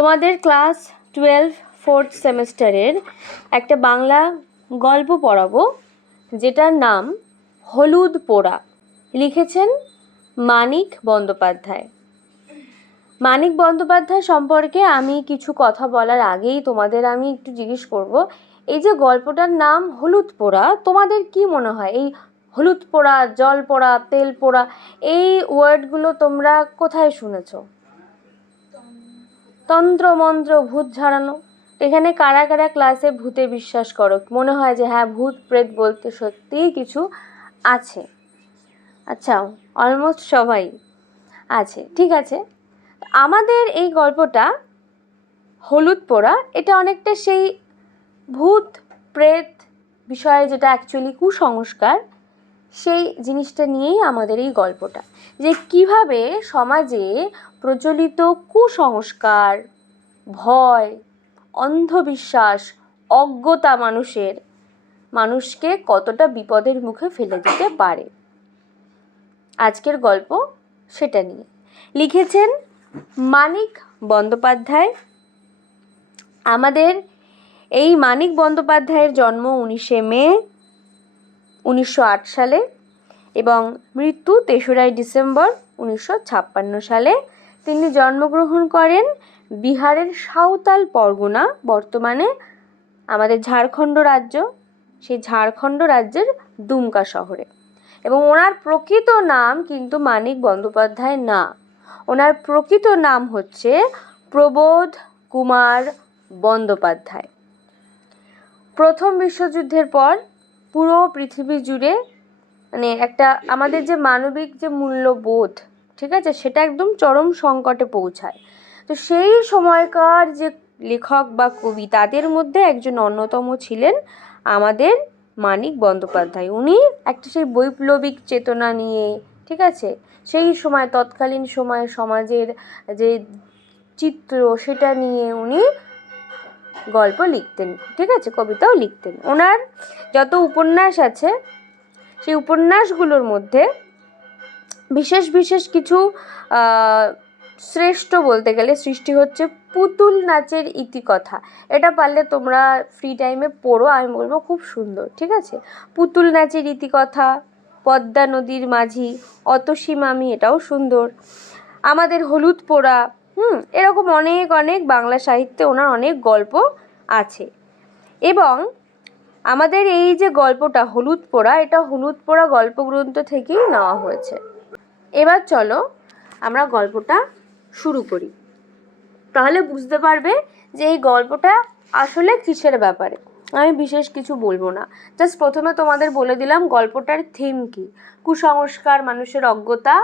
তোমাদের class 12 4th সেমেস্টারের একটা বাংলা গল্প পড়াবো, যেটার নাম হলুদ পোড়া। লিখেছেন মানিক বন্দ্যোপাধ্যায়। মানিক বন্দ্যোপাধ্যায় সম্পর্কে আমি কিছু কথা বলার আগেই তোমাদের আমি একটু জিজ্ঞেস করব, এই যে গল্পটার নাম হলুদ পোড়া, তোমাদের কি মনে হয় এই হলুদ পোড়া, জল পোড়া, তেল পোড়া, এই ওয়ার্ডগুলো তোমরা কোথায় শুনেছ? তন্ত্র মন্ত্র, ভূত ঝাড়ানো। এখানে কারা কারা ক্লাসে ভূতে বিশ্বাস করো? মনে হয় যে হ্যাঁ, ভূত প্রেত বলতে সত্যিই কিছু আছে। আচ্ছা, অলমোস্ট সবাই আছে, ঠিক আছে। আমাদের এই গল্পটা হলুদ পোড়া, এটা অনেকটা সেই ভূত প্রেত বিষয়ে, যেটা অ্যাকচুয়ালি কুসংস্কার, সেই জিনিসটা নিয়েই আমাদের এই গল্পটা। যে কিভাবে সমাজে প্রচলিত কুসংস্কার, ভয়, অন্ধবিশ্বাস, অজ্ঞতা মানুষকে কতটা বিপদের মুখে ফেলে দিতে পারে। আজকের গল্প সেটা নিয়ে। লিখেছেন মানিক বন্দ্যোপাধ্যায়। আমাদের এই মানিক বন্দ্যোপাধ্যায়ের জন্ম 19শে মে 1908 সালে এবং মৃত্যু 3রা ডিসেম্বর 1956 সালে। তিনি জন্মগ্রহণ করেন বিহারের সাঁওতাল পরগনা, বর্তমানে আমাদের ঝাড়খণ্ড রাজ্য, সেই ঝাড়খণ্ড রাজ্যের দুমকা শহরে। এবং ওনার প্রকৃত নাম কিন্তু মানিক বন্দ্যোপাধ্যায় না, ওনার প্রকৃত নাম হচ্ছে প্রবোধ কুমার বন্দ্যোপাধ্যায়। প্রথম বিশ্বযুদ্ধের পর পুরো পৃথিবী জুড়ে মানে একটা আমাদের যে মানবিক যে মূল্যবোধ, ঠিক আছে, সেটা একদম চরম সংকটে পৌঁছায়। তো সেই সময়কার যে লেখক বা কবি, তাদের মধ্যে একজন অন্যতম ছিলেন আমাদের মানিক বন্দ্যোপাধ্যায়। উনি একটা সেই বৈপ্লবিক চেতনা নিয়ে, ঠিক আছে, সেই সময় তৎকালীন সময়ে সমাজের যে চিত্র, সেটা নিয়ে উনি গল্প লিখতেন, ঠিক আছে, কবিতাও লিখতেন। ওনার যত উপন্যাস আছে, সেই উপন্যাসগুলোর মধ্যে বিশেষ বিশেষ কিছু শ্রেষ্ঠ বলতে গেলে সৃষ্টি হচ্ছে পুতুল নাচের ইতিকথা। এটা পারলে তোমরা ফ্রি টাইমে পড়ো, আমি বলবো খুব সুন্দর, ঠিক আছে। পুতুল নাচের ইতিকথা, পদ্মা নদীর মাঝি, অতসী মামি, এটাও সুন্দর। আমাদের হলুদ পোড়া, এরকম অনেক অনেক বাংলা সাহিত্যে ওনার অনেক গল্প আছে। এবং আমাদের এই যে গল্পটা হলুদ পোড়া, এটা হলুদ পোড়া গল্পগ্রন্থ থেকেই নেওয়া হয়েছে। এবার চলো আমরা গল্পটা শুরু করি, তাহলে বুঝতে পারবে যে এই গল্পটা আসলে কিসের ব্যাপারে। আমি বিশেষ কিছু বলবো না, জাস্ট প্রথমে তোমাদের বলে দিলাম গল্পটার থিম কি। কুসংস্কার, মানুষের অজ্ঞতা,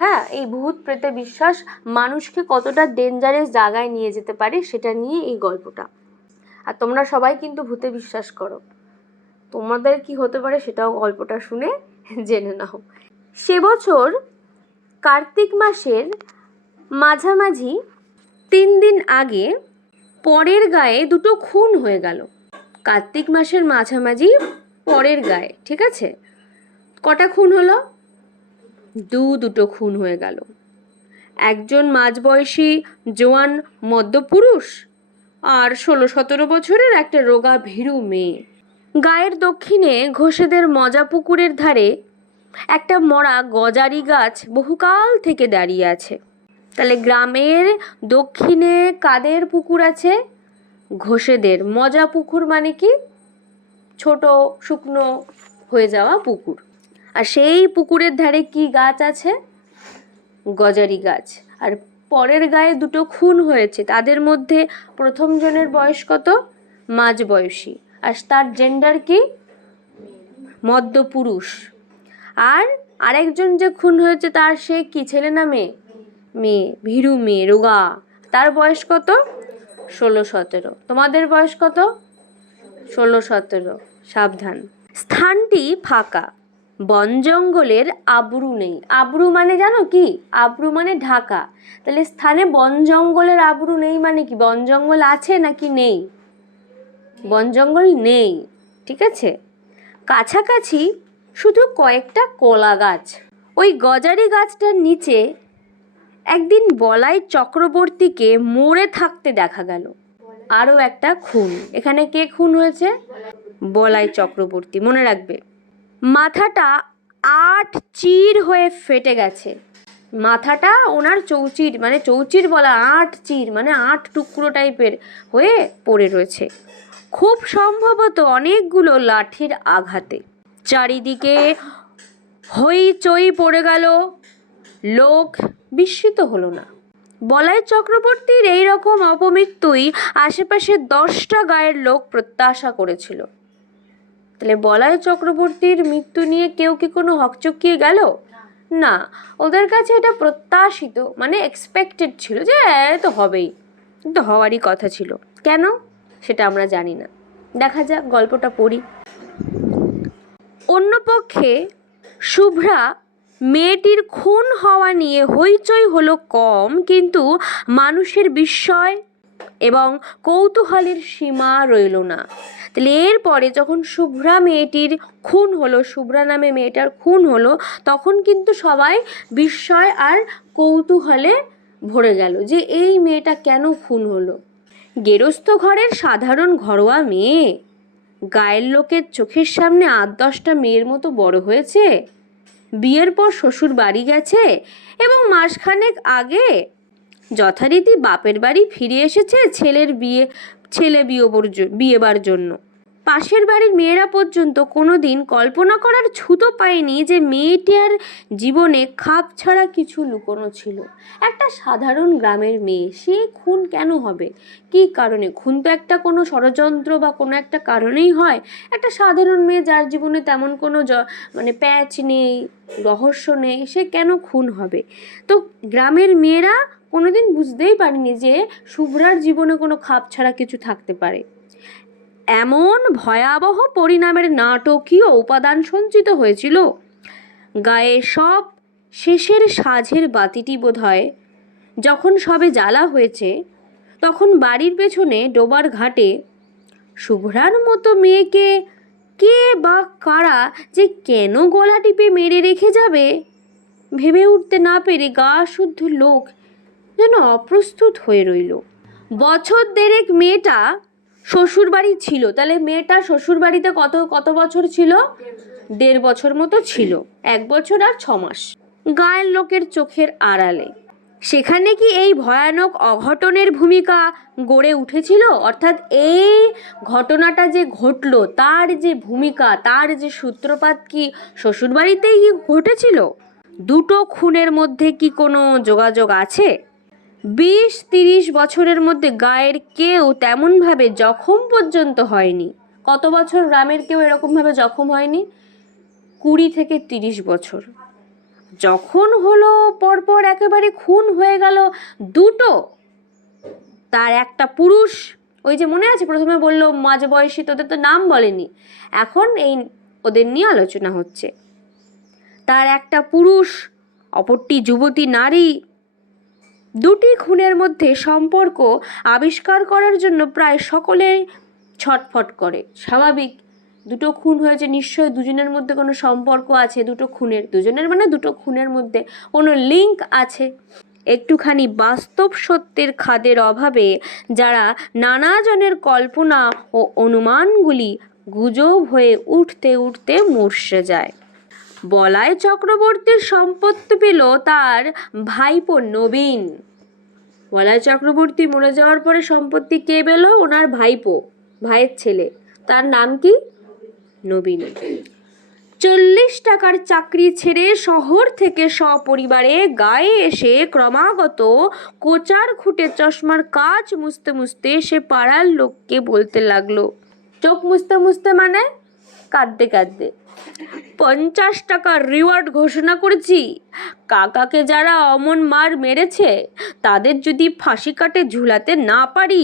হ্যাঁ, এই ভূত প্রেতে বিশ্বাস মানুষকে কতটা ডেঞ্জারাস জায়গায় নিয়ে যেতে পারে, সেটা নিয়ে এই গল্পটা। আর তোমরা সবাই কিন্তু ভূতে বিশ্বাস করো, তোমাদের কি হতে পারে সেটাও গল্পটা শুনে জেনে নাও। সে বছর কার্তিক মাসের মাঝামাঝি 3 দিন আগে পরের গায়ে দুটো খুন হয়ে গেল। কার্তিক মাসের মাঝামাঝি পরের গায়ে, ঠিক আছে, কটা খুন হলো? দুটো খুন হয়ে গেল। একজন মাঝবয়সী জোয়ান মদ্যপুরুষ আর 16-17 বছরের একটা রোগা ভীরু মেয়ে। গায়ের দক্ষিণে ঘোষেদের মজা পুকুরের ধারে একটা মরা গজারি গাছ বহুকাল থেকে দাঁড়িয়ে আছে। তাহলে গ্রামের দক্ষিণে কাদের পুকুর আছে? ঘোষেদের। মজা পুকুর মানে কি? ছোট শুকনো হয়ে যাওয়া পুকুর। আর সেই পুকুরের ধারে কি গাছ আছে? গজারি গাছ। আর পরের গায়ে দুটো খুন হয়েছে, তাদের মধ্যে প্রথম জনের বয়স কত? মাঝবয়সী। আর তার জেন্ডার কি? মদ্যপুরুষ। আর আরেকজন যে খুন হয়েছে, তার সে কি, ছেলে না মেয়ে? মেয়ে, ভীরু মেয়ে, রোগা। তার বয়স কত? 16-17। তোমাদের বয়স কত? 16-17। সাবধান। স্থানটি ফাঁকা, বন জঙ্গলের আবরু নেই। আবরু মানে জানো কি? আবরু মানে ঢাকা। তাহলে স্থানে বন জঙ্গলের আবরু নেই মানে কি? বন জঙ্গল আছে নাকি নেই? বন জঙ্গল নেই, ঠিক আছে। কাছাকাছি শুধু কয়েকটা কলা গাছ। ওই গজারি গাছটার নিচে একদিন বলাই চক্রবর্তীকে মরে থাকতে দেখা গেল। আরও একটা খুন। এখানে কে খুন হয়েছে? বলাই চক্রবর্তী। মনে রাখবে, মাথাটা 8 চির হয়ে ফেটে গেছে। মাথাটা ওনার চৌচির, মানে চৌচির বলা, 8 চির মানে 8 টুকরো টাইপের হয়ে পড়ে রয়েছে, খুব সম্ভবত অনেকগুলো লাঠির আঘাতে। চারিদিকে হইচই পড়ে গেল, লোক বিস্মিত হলো না। বলাই চক্রবর্তীর এইরকম অপমৃত্যুই আশেপাশে 10টা গায়ের লোক প্রত্যাশা করেছিল। তাহলে বলাই চক্রবর্তীর মৃত্যু নিয়ে কেউ কি কোনো হকচকিয়ে গেল? না, ওদের কাছে এটা প্রত্যাশিত, মানে এক্সপেক্টেড ছিল যে তো হবেই, তো হওয়ারই কথা ছিল। কেন সেটা আমরা জানি না, দেখা যাক, গল্পটা পড়ি। অন্যপক্ষে শুভ্রা মেয়েটির খুন হওয়া নিয়ে হইচই হলো কম, কিন্তু মানুষের বিস্ময় এবং কৌতূহলের সীমা রইল না। তাহলে এরপরে যখন শুভ্রা মেয়েটির খুন হলো, শুভ্রা নামে মেয়েটার খুন হলো, তখন কিন্তু সবাই বিস্ময় আর কৌতূহলে ভরে গেল যে এই মেয়েটা কেন খুন হলো। গেরস্থ ঘরের সাধারণ ঘরোয়া মেয়ে গায়ের লোকের চোখের সামনে 8-10টা মেয়ের মতো বড় হয়েছে, বিয়ের পর শ্বশুর বাড়ি গেছে এবং মাসখানেক আগে যথারীতি বাপের বাড়ি ফিরে এসেছে ছেলে বিয়েবার জন্য। পাশের বাড়ির মেয়েরা পর্যন্ত কোনোদিন কল্পনা করার ছুতো পায়নি যে মেয়েটার জীবনে খাপ ছাড়া কিছু লুকোনো ছিল। একটা সাধারণ গ্রামের মেয়ে, সে খুন কেন হবে? কী কারণে খুন? তো একটা কোনো ষড়যন্ত্র বা কোনো একটা কারণেই হয়। একটা সাধারণ মেয়ে যার জীবনে তেমন কোনো মানে প্যাচ নেই, রহস্য নেই, সে কেন খুন হবে? তো গ্রামের মেয়েরা কোনোদিন বুঝতেই পারেনি যে শুভ্রার জীবনে কোনো খাপ ছাড়া কিছু থাকতে পারে। এমন ভয়াবহ পরিণামের নাটকীয় উপাদান সঞ্চিত হয়েছিল। গায়ে সব শেষের সাঁঝের বাতিটি বোধহয় যখন সবে জ্বালা হয়েছে, তখন বাড়ির পেছনে ডোবার ঘাটে শুভ্রার মতো মেয়েকে কে বা কারা যে কেন গলা টিপে মেরে রেখে যাবে, ভেবে উঠতে না পেরে গা শুদ্ধ লোক যেন অপ্রস্তুত হয়ে রইল। বছর দেড়েক মেয়েটা শ্বশুরবাড়ি ছিল। তাহলে মেয়েটা শ্বশুরবাড়িতে কত বছর ছিল? 1.5 বছর মতো ছিল, 1 বছর আর 6 মাস, গায়ের লোকের চোখের আড়ালে। সেখানে কি এই ভয়ানক অঘটনের ভূমিকা গড়ে উঠেছিল? অর্থাৎ এই ঘটনাটা যে ঘটলো, তার যে ভূমিকা, তার যে সূত্রপাত কি শ্বশুরবাড়িতেই ঘটেছিল? দুটো খুনের মধ্যে কি কোনো যোগাযোগ আছে? 20-30 বছরের মধ্যে গায়ের কেউ তেমনভাবে জখম পর্যন্ত হয়নি। কত বছর গ্রামের কেউ এরকমভাবে জখম হয়নি? 20 থেকে 30 বছর। যখন হলো পরপর একেবারে খুন হয়ে গেল দুটো, তার একটা পুরুষ, ওই যে মনে আছে প্রথমে বললো মাঝবয়সী, তোদের তো নাম বলেনি, এখন এই ওদের নিয়ে আলোচনা হচ্ছে। তার একটা পুরুষ, অপরটি যুবতী নারী। দুটি খুনের মধ্যে সম্পর্ক আবিষ্কার করার জন্য প্রায় সকলেই ছটফট করে। স্বাভাবিক, দুটো খুন হয়েছে, নিশ্চয়ই দুজনের মধ্যে কোনো সম্পর্ক আছে। দুজনের মানে দুটো খুনের মধ্যে কোনো লিঙ্ক আছে। একটুখানি বাস্তব সত্যের খাদের অভাবে যারা নানা জনের কল্পনা ও অনুমানগুলি গুজব হয়ে উঠতে উঠতে মূর্ছে যায়। বলাই চক্রবর্তীর সম্পত্তি পেল তার ভাইপো নবীন। বলাই চক্রবর্তী মরে যাওয়ার পরে সম্পত্তি কে পেল? ওনার ভাইপো, ভাইয়ের ছেলে। তার নাম কি? নবীন। 40 টাকার চাকরি ছেড়ে শহর থেকে সপরিবারে গায়ে এসে ক্রমাগত কোচার খুঁটে চশমার কাজ মুছতে মুছতে সে পাড়ার লোককে বলতে লাগলো, চোখ মুছতে মুছতে মানে কাঁদতে কাঁদতে, 50 টাকার রিওয়ার্ড ঘোষণা করেছি। কাকাকে যারা অমন মার মেরেছে তাদের যদি ফাঁসি কাটে ঝুলাতে না পারি।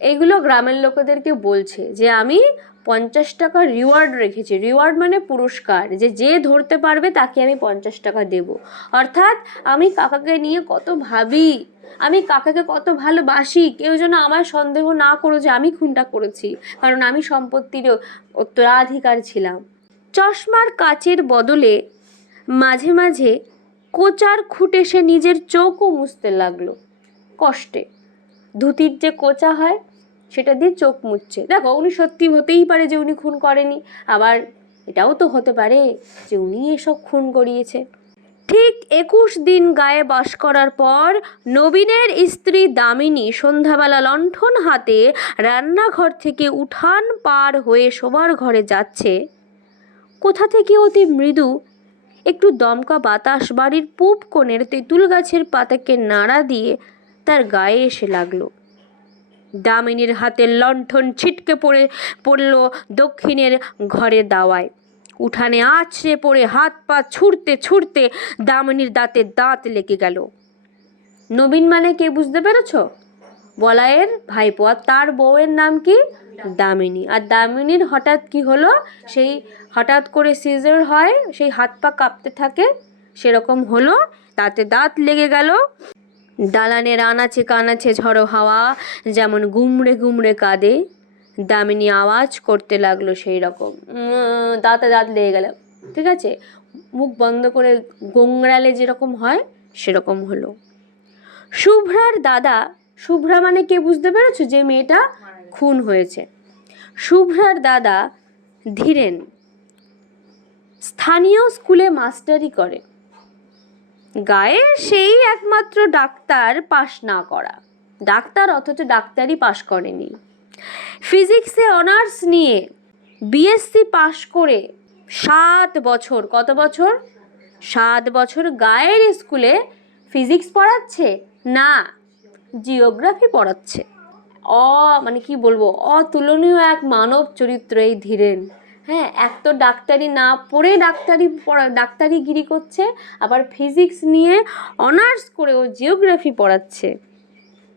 এগুলো গ্রামের লোকেদেরকে বলছে যে আমি 50 টাকার রিওয়ার্ড রেখেছি। রিওয়ার্ড মানে পুরস্কার, যে ধরতে পারবে তাকে আমি 50 টাকা দেব। অর্থাৎ আমি কাকাকে নিয়ে কত ভাবি, আমি কাকাকে কত ভালোবাসি, কেউ যেন আমার সন্দেহ না করো যে আমি খুনটা করেছি, কারণ আমি সম্পত্তির উত্তরাধিকার ছিলাম। চশমার কাচের বদলে মাঝে মাঝে কোচার খুঁটে সে নিজের চোখও মুছতে লাগলো কষ্টে। ধুতির যে কোচা হয় সেটা দিয়ে চোখ মুছছে। দেখো, উনি সত্যি হতেই পারে যে উনি খুন করেনি, আবার এটাও তো হতে পারে যে উনি এসব খুন করিয়েছে। ঠিক 21 দিন গায়ে বাস করার পর নবীনের স্ত্রী দামিনী সন্ধ্যাবেলা লণ্ঠন হাতে রান্নাঘর থেকে উঠান পার হয়ে শোবার ঘরে যাচ্ছে। কোথা থেকে অতি মৃদু একটু দমকা বাতাস বাড়ির পূব কোণের তেঁতুল গাছের পাতাকে নাড়া দিয়ে তার গায়ে এসে লাগলো। দামিনীর হাতের লণ্ঠন ছিটকে পড়ল দক্ষিণের ঘরের দাওয়ায়। উঠানে আছড়ে পড়ে হাত পা ছুটতে ছুটতে দামিনীর দাঁতে দাঁত লেগে গেল। নবীন মানে কে বুঝতে পেরেছ? বলাইয়ের ভাইপো, আর তার বউয়ের নাম কি? দামিনী। আর দামিনীর হঠাৎ কি হলো, সেই হঠাৎ করে সিজার হয়, সেই হাত পা কাঁপতে থাকে, সেরকম হলো, তাতে দাঁত লেগে গেল। দালানের আনাচে কানাচে ঝড়ো হাওয়া যেমন গুমড়ে গুমড়ে কাঁদে, দামিনী আওয়াজ করতে লাগলো সেই রকম, দাঁতে দাঁত লেগে গেল। ঠিক আছে, মুখ বন্ধ করে গোংরালে যেরকম হয় সেরকম হলো। শুভ্রার দাদা, শুভ্রা মানে কে বুঝতে পেরেছো? যে মেয়েটা খুন হয়েছে। শুভ্রার দাদা ধীরেন স্থানীয় স্কুলে মাস্টারি করে। গায়ে সেই একমাত্র ডাক্তার পাশ না করা, ডাক্তার অথচ ডাক্তারি পাশ করেনি। ফিজিক্সে অনার্স নিয়ে বিএসসি পাশ করে 7 বছর, কত বছর? 7 বছর গায়ের স্কুলে ফিজিক্স পড়াচ্ছে না, জিওগ্রাফি পড়াচ্ছে। মানে কি বলবো, অতুলনীয় এক মানব চরিত্র এই ধীরেন। হ্যাঁ, এক তো ডাক্তারি না পড়ে ডাক্তারিগিরি করছে, আবার ফিজিক্স নিয়ে অনার্স করে ও জিওগ্রাফি পড়াচ্ছে।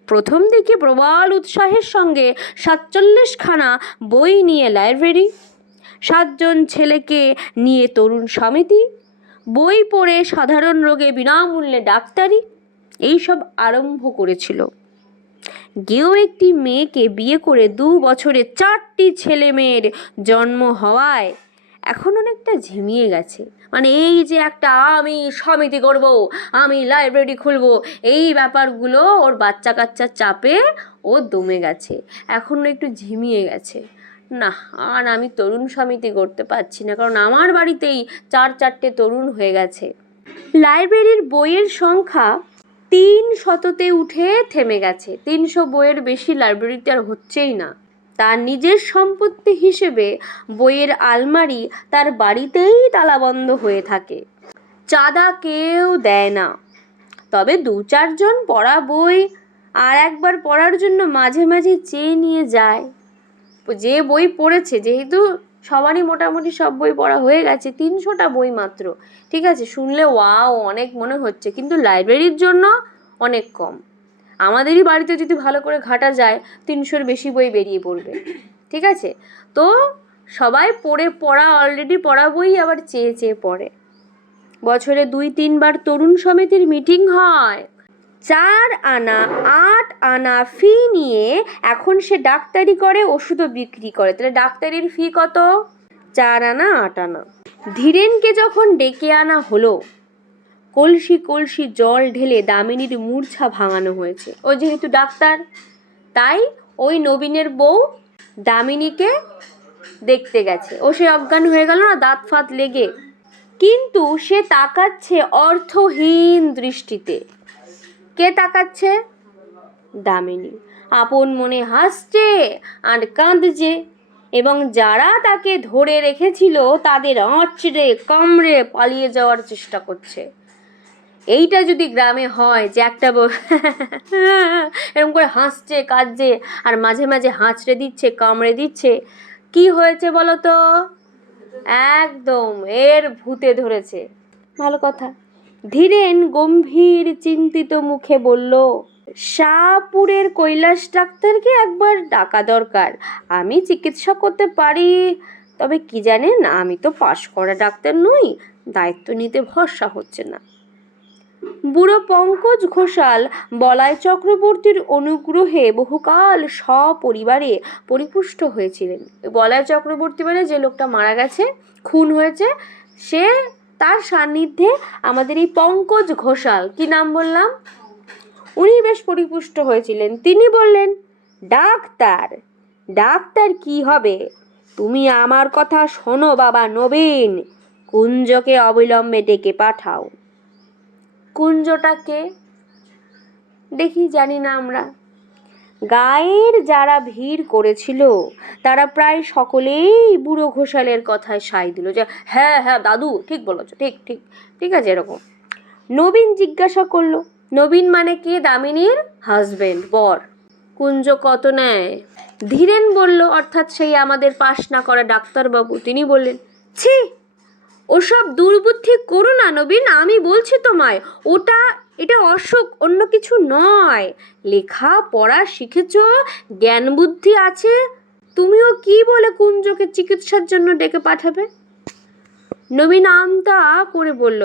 প্রথম দিকে প্রবল উৎসাহের সঙ্গে 47খানা বই নিয়ে লাইব্রেরি, 7 জন ছেলেকে নিয়ে তরুণ সমিতি, বই পড়ে সাধারণ রোগে বিনামূল্যে ডাক্তারি, এইসব আরম্ভ করেছিল। গেও একটি মেয়েকে বিয়ে করে 2 বছরে 4টি ছেলে মেয়ের জন্ম হওয়ায় এখন অনেকটা ঝিমিয়ে গেছে। মানে এই যে একটা আমি সমিতি করব, আমি লাইব্রেরি খুলবো, এই ব্যাপারগুলো ওর বাচ্চা কাচ্চার চাপে ও দমে গেছে, এখন একটু ঝিমিয়ে গেছে। না, আর আমি তরুণ সমিতি করতে পারছি না, কারণ আমার বাড়িতেই 4-4টে তরুণ হয়ে গেছে। লাইব্রেরির বইয়ের সংখ্যা 300তে উঠে থেমে গেছে। 300 বইয়ের বেশি লাইব্রেরিতে আর হচ্ছেই না। তার নিজের সম্পত্তি হিসেবে বইয়ের আলমারি তার বাড়িতেই তালাবন্ধ হয়ে থাকে, চাঁদা কেউ দেয় না। তবে 2-4 জন পড়া বই আর একবার পড়ার জন্য মাঝে মাঝে চেয়ে নিয়ে যায়। যে বই পড়েছে, যেহেতু সবারই মোটামুটি সব বই পড়া হয়ে গেছে, 300টা বই মাত্র, ঠিক আছে, শুনলে ওয়াও অনেক মনে হচ্ছে, কিন্তু লাইব্রেরির জন্য অনেক কম। আমাদেরই বাড়িতে যদি ভালো করে ঘাটা যায় 300-র বেশি বই বেরিয়ে পড়বে। ঠিক আছে, তো সবাই পড়া অলরেডি পড়া বই আবার চেয়ে চেয়ে পড়ে। বছরে 2-3 বার তরুণ সমিতির মিটিং হয়। 4 আনা 8 আনা ফি নিয়ে এখন সে ডাক্তারি করে, ওষুধও বিক্রি করে। তাহলে ডাক্তারির ফি কত? 4 আনা 8 আনা। ধীরেনকে যখন ডেকে আনা হলো, কলসি কলসি জল ঢেলে দামিনীর মূর্ছা ভাঙানো হয়েছে। ও যেহেতু ডাক্তার, তাই ওই নবীনের বউ দামিনীকে দেখতে গেছে। ও সে অজ্ঞান হয়ে গেল না, দাঁত ফাত লেগে, কিন্তু সে তাকাচ্ছে অর্থহীন দৃষ্টিতে। কে তাকাচ্ছে? দামিনী। আপন মনে হাসছে আর কাঁদছে, এবং যারা তাকে ধরে রেখেছিল তাদের আঁচড়ে কামড়ে পালিয়ে যাওয়ার চেষ্টা করছে। এইটা যদি গ্রামে হয় যে একটা এরকম করে হাসছে কাঁদছে আর মাঝে মাঝে হাঁচড়ে দিচ্ছে কামড়ে দিচ্ছে, কি হয়েছে বলো তো? একদম এর ভূতে ধরেছে। ভালো কথা। ধীরেন গম্ভীর চিন্তিত মুখে বলল, শাহপুরের কৈলাস ডাক্তারকে একবার ডাকা দরকার। আমি চিকিৎসা করতে পারি, তবে কি জানেন, আমি তো পাশ করা ডাক্তার নই, দায়িত্ব নিতে ভরসা হচ্ছে না। বুড়ো পঙ্কজ ঘোষাল বলাই চক্রবর্তীর অনুগ্রহে বহুকাল সপরিবারে পরিপুষ্ট হয়েছিলেন। বলাই চক্রবর্তী মানে যে লোকটা মারা গেছে, খুন হয়েছে, সে তার সান্নিধ্যে আমাদের এই পঙ্কজ ঘোষাল, কি নাম বললাম, উনি বেশ পরিপুষ্ট হয়েছিলেন। তিনি বললেন, ডাক্তার, ডাক্তার কি হবে, তুমি আমার কথা শোনো বাবা নবীন, কুঞ্জকে অবিলম্বে ডেকে পাঠাও। কুঞ্জটাকে দেখি, জানি না আমরা। গায়ের যারা ভিড় করেছিল তারা প্রায় সকলেই বুড়ো ঘোষালের কথায় সায় দিল, যে হ্যাঁ হ্যাঁ দাদু ঠিক বলেছ, ঠিক ঠিক ঠিক আছে এরকম। নবীন জিজ্ঞাসা করলো, নবীন মানে কে? দামিনীর হাজবেন্ড, বর। কুঞ্জ কত নেয়? ধীরেন বলল, অর্থাৎ সেই আমাদের পাশ না করা ডাক্তারবাবু, তিনি বললেন, ছি, ওসব দুর্বুদ্ধি করো না নবীন, আমি বলছি তোমায়, এটা অসুখ, অন্য কিছু নয়। লেখা পড়া শিখেছ, জ্ঞান বুদ্ধি আছে, তুমিও কি বলে কুঞ্জকে চিকিৎসার জন্য ডেকে পাঠাবে? নবীন আমতা করে বলল,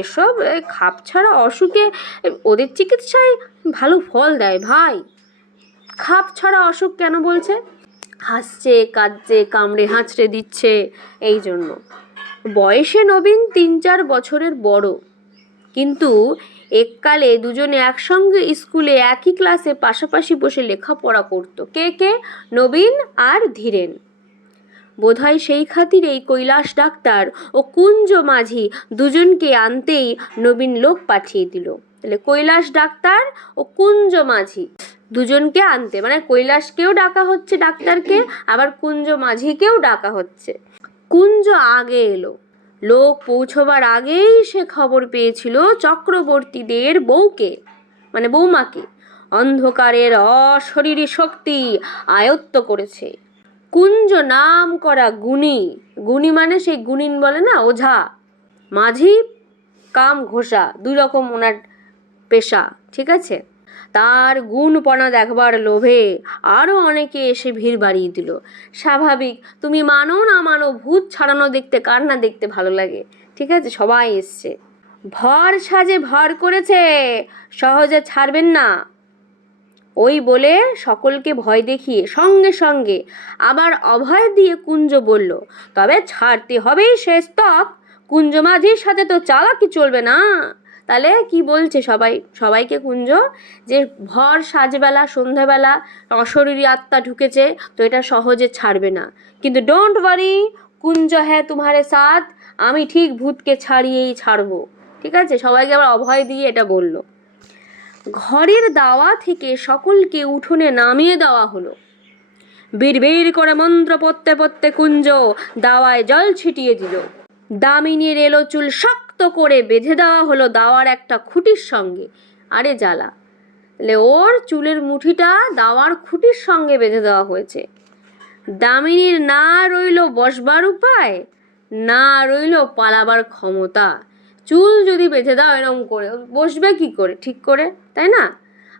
এসব খাপ ছাড়া অসুখে ওদের চিকিৎসায় ভালো ফল দেয় ভাই। খাপ ছাড়া অসুখ কেন বলছে? হাসছে, কাঁদছে, কামড়ে হাঁচড়ে দিচ্ছে, এই জন্য। বয়সে নবীন 3-4 বছরের বড়, কিন্তু এককালে দুজনে একসঙ্গে স্কুলে একই ক্লাসে পাশাপাশি বসে লেখাপড়া করত। কে? নবীন আর ধীরেন। বোধহয় সেই খাতিরেই কৈলাস ডাক্তার ও কুঞ্জ মাঝি দুজনকে আনতেই নবীন লোক পাঠিয়ে দিল। তাহলে কৈলাস ডাক্তার ও কুঞ্জ মাঝি দুজনকে আনতে, মানে কৈলাসকেও ডাকা হচ্ছে ডাক্তারকে, আবার কুঞ্জ মাঝিকেও ডাকা হচ্ছে। কুঞ্জ আগে এলো। লোক পৌঁছবার আগেই সে খবর পেয়েছিল চক্রবর্তীদের বউকে, মানে বৌমাকে অন্ধকারের অশরীরী শক্তি আয়ত্ত করেছে। কুঞ্জ নাম করা গুণী মানে সেই গুণিন বলে না, ওঝা। মাঝি কাম ঘোষা, 2 রকম ওনার পেশা, ঠিক আছে। তার গুণপনা দেখবার লোভে আরও অনেকে এসে ভিড় বাড়িয়ে দিল। স্বাভাবিক, তুমি মানো না মানো, ভূত ছাড়ানো দেখতে কার না দেখতে ভালো লাগে, ঠিক আছে। সবাই এসছে, ভর সাজে ভর করেছে, সহজে ছাড়বেন না, ওই বলে সকলকে ভয় দেখিয়ে সঙ্গে সঙ্গে আবার অভয় দিয়ে কুঞ্জ বলল, তবে ছাড়তে হবেই শেষ তক, কুঞ্জ মাঝির সাথে তো চালাকি চলবে না। তাহলে কি বলছে সবাইকে কুঞ্জ, যে ভর সাজবেলা সন্ধ্যাবেলা অশরীরী আত্মা ঢুকেছে, তো এটা সহজে ছাড়বে না, কিন্তু ডোন্ট ওয়ারি, কুঞ্জ হ্যাঁ তোমারে সাথ, আমি ঠিক ভূতকে ছাড়িয়েই ছাড়বো, ঠিক আছে। সবাইকে আবার অভয় দিয়ে এটা বলল। ঘরের দাওয়া থেকে সকলকে উঠোনে নামিয়ে দেওয়া হলো। বিড়বিড় করে মন্ত্র পড়তে পড়তে কুঞ্জ দাওয়ায় জল ছিটিয়ে দিল। দামিনীর এলো চুল শক্ত করে বেঁধে দেওয়া হলো দাওয়ার একটা খুঁটির সঙ্গে। আরে জ্বালা, তাহলে ওর চুলের মুঠিটা দাওয়ার খুঁটির সঙ্গে বেঁধে দেওয়া হয়েছে। দামিনীর না রইল বসবার উপায়, না রইল পালাবার ক্ষমতা। চুল যদি বেঁধে দাও এরকম করে, বসবে কি করে ঠিক করে, তাই না?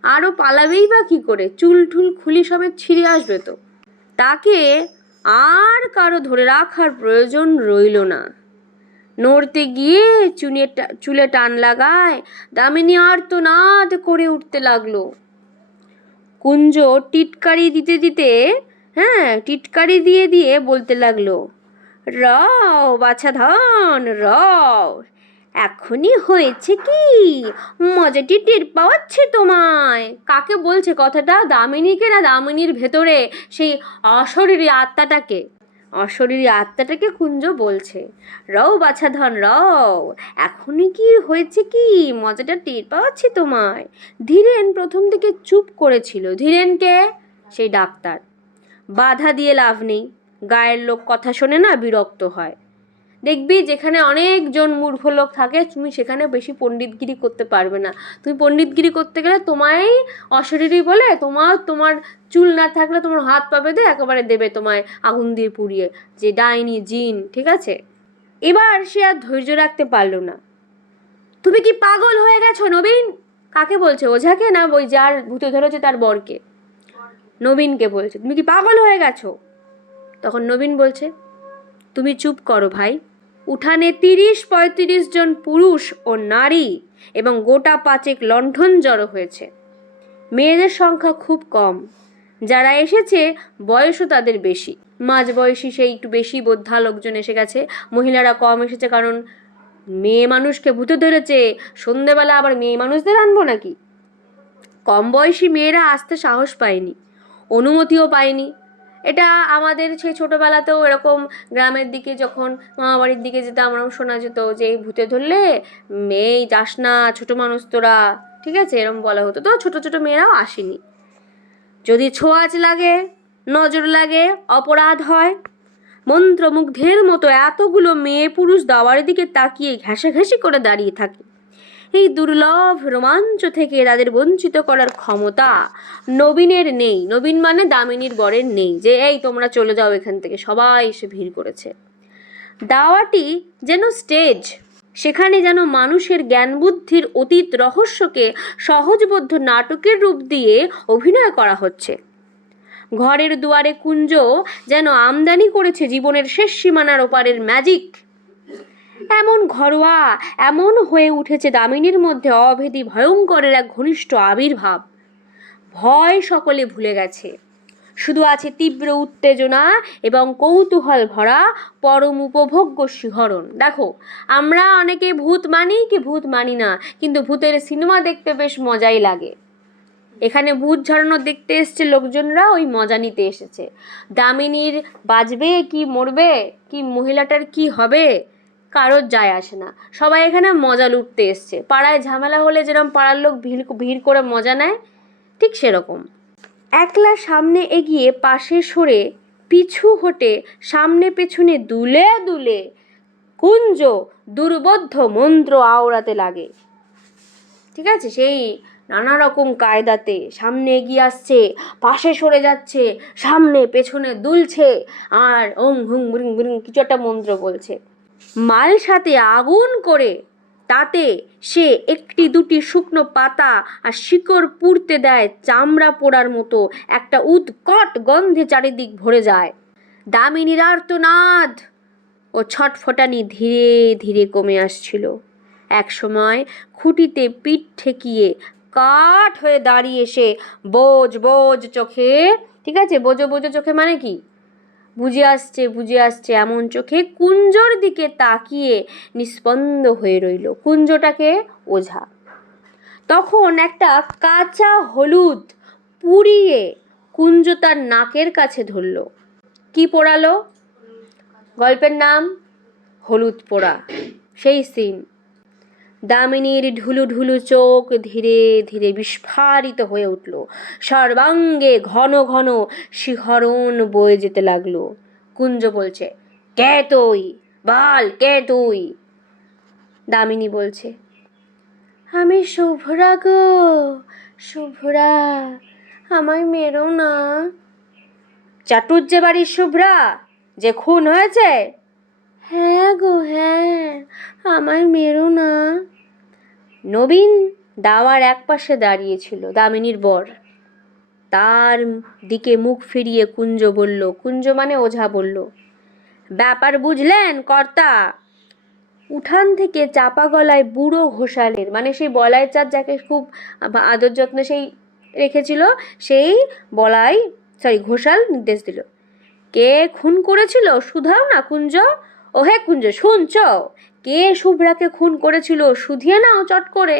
আরও পালাবেই বা কি করে? চুল ঠুল খুলি সমেত ছিঁড়ে আসবে তো। তাকে আর কারো ধরে রাখার প্রয়োজন রইল না। নড়তে গিয়ে চুলে টান লাগায় দামিনী আর্তনাদ করে উঠতে লাগলো। কুঞ্জ টিটকারি দিয়ে বলতে লাগলো, রও বাছা ধন রও, এখনই হয়েছে কি, মজাটি টের পাওয়াচ্ছে তোমায়। কাকে বলছে কথাটা? দামিনীকে না দামিনীর ভেতরে সেই অশরীরী আত্মাটাকে কুঞ্জ বলছে, রও বাছা ধন রও, এখনই কি হয়েছে কি, মজাটা টের পাওয়াচ্ছে তোমায়। ধীরেন প্রথম থেকে চুপ করেছিল। ধীরেনকে? সেই ডাক্তার। বাধা দিয়ে লাভ নেই, গায়ের লোক কথা শোনে না, বিরক্ত হয়। দেখবি যেখানে অনেকজন মূর্খ লোক থাকে, তুমি সেখানে বেশি পণ্ডিতগিরি করতে পারবে না। তুমি পণ্ডিতগিরি করতে গেলে তোমায় অশরীরী বলে, তোমার চুল না থাকলে তোমার হাত পা বেঁধে একেবারে দেবে তোমায় আগুন দিয়ে পুড়িয়ে, যে ডাইনি জিন, ঠিক আছে। এবার সে আর ধৈর্য রাখতে পারল না। তুমি কি পাগল হয়ে গেছো নবীন? কাকে বলছে? ওঝাকে না ওই যার ভূতে ধরেছে তার বরকে? নবীনকে বলছে, তুমি কি পাগল হয়ে গেছো? তখন নবীন বলছে, তুমি চুপ করো ভাই। উঠানে 30-35 জন পুরুষ ও নারী এবং গোটা 5 লণ্ঠন জড়ো হয়েছে। মেয়েদের সংখ্যা খুব কম, যারা এসেছে বয়সও তাদের বেশি। মাঝবয়সী সেই একটু বেশি বোদ্ধা লোকজন এসে গেছে, মহিলারা কম এসেছে, কারণ মেয়ে মানুষকে ভূতে ধরেছে, সন্ধেবেলা আবার মেয়ে মানুষদের আনবো নাকি? কম বয়সী মেয়েরা আসতে সাহস পায়নি, অনুমতিও পায়নি। এটা আমাদের সেই ছোটোবেলাতেও এরকম গ্রামের দিকে যখন মামাবাড়ির দিকে যেতাম, আমরা শোনা যেত যে এই ভূতে ধরলে মেয়েই যাস না, ছোটো মানুষ তোরা, ঠিক আছে, এরকম বলা হতো। তো ছোটো ছোটো মেয়েরাও আসেনি। যদি ছোঁয়াচ লাগে, নজর লাগে, অপরাধ হয়। মন্ত্রমুগ্ধের মতো এতগুলো মেয়ে পুরুষ দাওয়ার দিকে তাকিয়ে ঘেঁষাঘেঁষি করে দাঁড়িয়ে থাকে। এই দুর্লভ রোমাঞ্চ থেকে তাদের বঞ্চিত করার ক্ষমতা নবীনের নেই। নবীন মানে দামিনীর বরের নেই, যে এই তোমরা চলে যাও এখান থেকে। সবাই এসে ভিড় করেছে। দাওয়াটি যেন স্টেজ, সেখানে যেন মানুষের জ্ঞান বুদ্ধির অতীত রহস্যকে সহজবোধ্য নাটকের রূপ দিয়ে অভিনয় করা হচ্ছে। ঘরের দুয়ারে কুঞ্জ যেন আমদানি করেছে জীবনের শেষ সীমানার ওপারের ম্যাজিক। এমন ঘরোয়া, এমন হয়ে উঠেছে দামিনীর মধ্যে অভেদী ভয়ঙ্করের এক ঘনিষ্ঠ আবির্ভাব। ভয় সকলে ভুলে গেছে, শুধু আছে তীব্র উত্তেজনা এবং কৌতূহল ভরা পরম উপভোগ্য শিহরণ। দেখো, আমরা অনেকে ভূত মানি কি ভূত মানি না, কিন্তু ভূতের সিনেমা দেখতে বেশ মজাই লাগে। এখানে ভূত ঝাড়ানো দেখতে এসছে লোকজনরা, ওই মজা নিতে এসেছে। দামিনীর বাঁচবে কি মরবে, কি মহিলাটার কি হবে, কারোর যায় আসে না। সবাই এখানে মজা লুটতে এসছে। পাড়ায় ঝামেলা হলে যেরকম পাড়ার লোক ভিড় করে মজা নেয়, ঠিক সেরকম। একলা সামনে এগিয়ে পাশে সরে পিছু হটে সামনে পেছনে দুলে দুলে কুঞ্জ দুর্বোধ্য মন্ত্র আওড়াতে লাগে। ঠিক আছে, সেই নানা রকম কায়দাতে সামনে এগিয়ে আসছে, পাশে সরে যাচ্ছে, সামনে পেছনে দুলছে, আর ওং হুং বুরিং বুরিং কিছু একটা মন্ত্র বলছে। মাল সাথে আগুন করে তাতে সে একটি দুটি শুকনো পাতা আর শিকড় পুড়তে দেয়, চামড়া পোড়ার মতো একটা উৎকট গন্ধে চারিদিক ভরে যায়। দামিনীর আর্তনাদ ও ছটফটানি ধীরে ধীরে কমে আসছিল। এক সময় খুঁটিতে পিঠ ঠেকিয়ে কাঠ হয়ে দাঁড়িয়ে সে বোঝ বোঝ চোখে, ঠিক আছে, বোঝো বোঝো চোখে মানে কি, বুঝে আসছে এমন চোখে কুঞ্জর দিকে তাকিয়ে নিস্পন্দ হয়ে রইল। কুঞ্জটাকে ওঝা। তখন একটা কাঁচা হলুদ পুড়িয়ে কুঞ্জ তার নাকের কাছে ধরল। কি পোড়ালো? গল্পের নাম হলুদ পোড়া। সেই সিন। দামিনীর ঢুলু ঢুলু চোখ ধীরে ধীরে বিস্ফারিত হয়ে উঠল, সর্বাঙ্গে ঘন ঘন শিহরণ বয়ে যেতে লাগলো। কুঞ্জ বলছে, কে তুই বল, কে তুই? দামিনী বলছে, আমি শুভ্রা গো, শুভ্রা, আমায় মেরো না। চাটুর্যে বাড়ির শুভ্রা যে খুন হয়েছে? হ্যাঁ গো হ্যাঁ, আমায় মেরো না। নবীন দাওয়ার একপাশে দাঁড়িয়েছিল, দামিনীর বর। তার দিকে মুখ ফিরিয়ে কুঞ্জ বলল, কুঞ্জ মানে ওঝা বলল, ব্যাপার বুঝলেন কর্তা? উঠান থেকে চাপা গলায় বুড়ো ঘোষালের, মানে সেই বলাই চাঁদ যাকে খুব আদর যত্নে সেই রেখেছিল, সেই ঘোষাল নির্দেশ দিল, কে খুন করেছিল শুধাও না কুঞ্জ। ও হে কুঞ্জ, শুনছ? কে শুভ্রাকে খুন করেছিল শুধিয়ে নাও চট করে।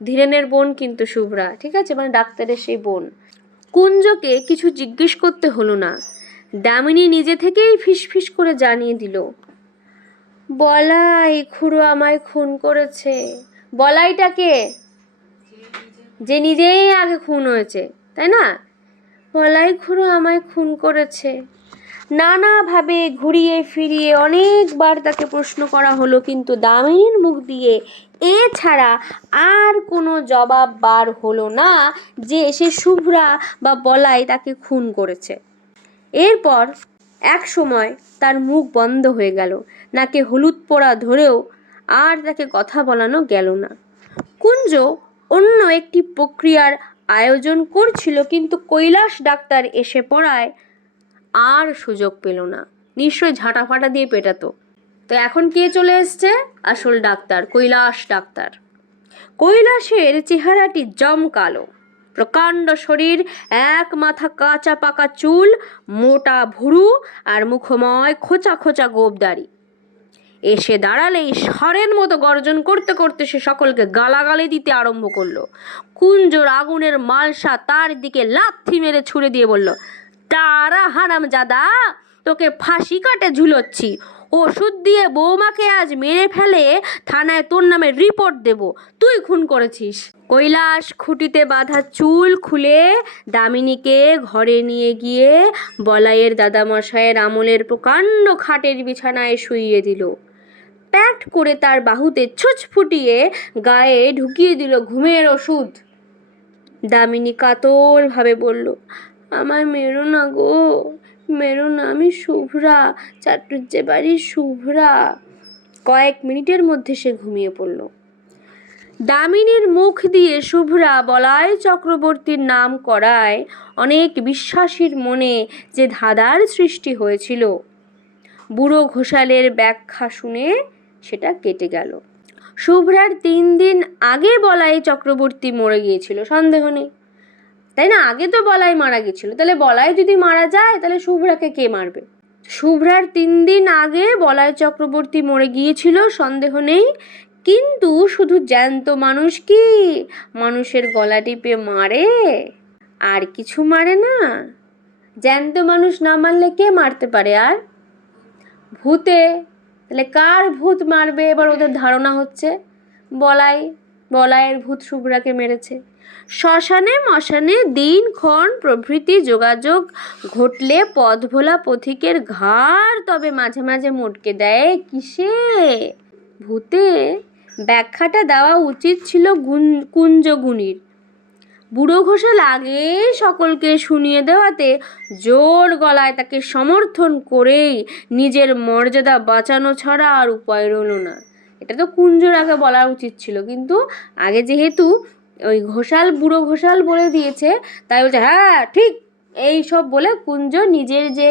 ধীরেনের বোন কিন্তু শুভ্রা, ঠিক আছে, মানে ডাক্তারের সেই বোন। কুঞ্জকে কিছু জিজ্ঞেস করতে হলো না, দামিনী নিজে থেকেই ফিসফিস করে জানিয়ে দিল, বলাই খুড়ো আমায় খুন করেছে। বলাইটাকে? যে নিজেই আগে খুন হয়েছে, তাই না? বলাই খুড়ো আমায় খুন করেছে। নানাভাবে ঘুরিয়ে ফিরিয়ে অনেকবার তাকে প্রশ্ন করা হলো, কিন্তু দামিনীর মুখ দিয়ে এছাড়া আর কোনো জবাব বার হলো না যে সে শুভ্রা বা বলাই তাকে খুন করেছে। এরপর এক সময় তার মুখ বন্ধ হয়ে গেল, নাকে হলুদ পোড়া ধরেও আর তাকে কথা বলানো গেল না। কুঞ্জ অন্য একটি প্রক্রিয়ার আয়োজন করছিল, কিন্তু কৈলাস ডাক্তার এসে পড়ায় আর সুযোগ পেল না। নিশ্চয়ই ঝাঁটাফাটা দিয়ে পেটাতো। তো এখন কে চলে এসছে? আসল ডাক্তার, কৈলাস ডাক্তার। কৈলাসের চেহারাটি জমকালো, প্রকাণ্ড শরীর, এক মাথা কাঁচা পাকা চুল, মোটা ভুরু আর মুখময় খোঁচা খোঁচা গোঁফদাড়ি। এসে দাঁড়ালেই ষাঁড়ের মতো গর্জন করতে করতে সে সকলকে গালাগালি দিতে আরম্ভ করলো। কুঞ্জর আগুনের মালসা তার দিকে লাথি মেরে ছুঁড়ে দিয়ে বলল, তারা হারামজাদা, তোকে ফাঁসি কাটে ঝুলোচ্ছি। ওষুধ দিয়ে বৌমাকে আজ মেরে ফেলে থানায় তোর নামে রিপোর্ট দেব, তুই খুন করেছিস। কৈলাস খুঁটিতে বাঁধা চুল খুলে দামিনীকে ঘরে নিয়ে গিয়ে বলাইয়ের দাদামশায়ের আমলের প্রকাণ্ড খাটের বিছানায় শুইয়ে দিল। প্যাট করে তার বাহুতে ছুঁচ ফুটিয়ে গায়ে ঢুকিয়ে দিল ঘুমের ওষুধ। দামিনী কাতরভাবে বলল, আমায় মেরো না গো, মেরো না, আমি শুভ্রা, চাটুজ্জে বাড়ির শুভ্রা। কয়েক মিনিটের মধ্যে সে ঘুমিয়ে পড়ল। দামিনীর মুখ দিয়ে শুভ্রা বলাই চক্রবর্তীর নাম করায় অনেক বিশ্বাসীর মনে যে ধাঁধার সৃষ্টি হয়েছিল, বুড়ো ঘোষালের ব্যাখ্যা শুনে সেটা কেটে গেল। শুভ্রার 3 দিন আগে বলাই চক্রবর্তী মরে গিয়েছিল, সন্দেহ নেই, তাই না? আগে তো বলাই মারা গেছিল, তাহলে বলাই যদি মারা যায় তাহলে শুভ্রাকে কে মারবে? শুভ্রার 3 দিন আগে বলাই চক্রবর্তী মরে গিয়েছিল, সন্দেহ নেই, কিন্তু শুধু জ্যান্ত মানুষ কি মানুষের গলা টিপে মারে? আর কিছু মারে না। জ্যান্ত মানুষ না মারলে কে মারতে পারে? আর ভূতে। তাহলে কার ভূত মারবে? এবার ওদের ধারণা হচ্ছে বলাইয়ের ভূত শুভ্রাকে মেরেছে। শ্মশানে মশানে দিনক্ষণ প্রভৃতি যোগাযোগ ঘটলে পথ ভোলা পথিকের ঘাড় তবে মাঝে মাঝে মটকে দেয় কিসে? ভূতে। ব্যাখ্যাটা দেওয়া উচিত ছিল কুঞ্জগুণীর। বুড়ো ঘোষাল আগে সকলকে শুনিয়ে দেওয়াতে জোর গলায় তাকে সমর্থন করেই নিজের মর্যাদা বাঁচানো ছাড়া আর উপায় রইল না। এটা তো কুঞ্জর আগে বলা উচিত ছিল, কিন্তু আগে যেহেতু ওই বুড়ো ঘোষাল বলে দিয়েছে, তাই বলছে হ্যাঁ ঠিক, এই সব বলে কুঞ্জ নিজের যে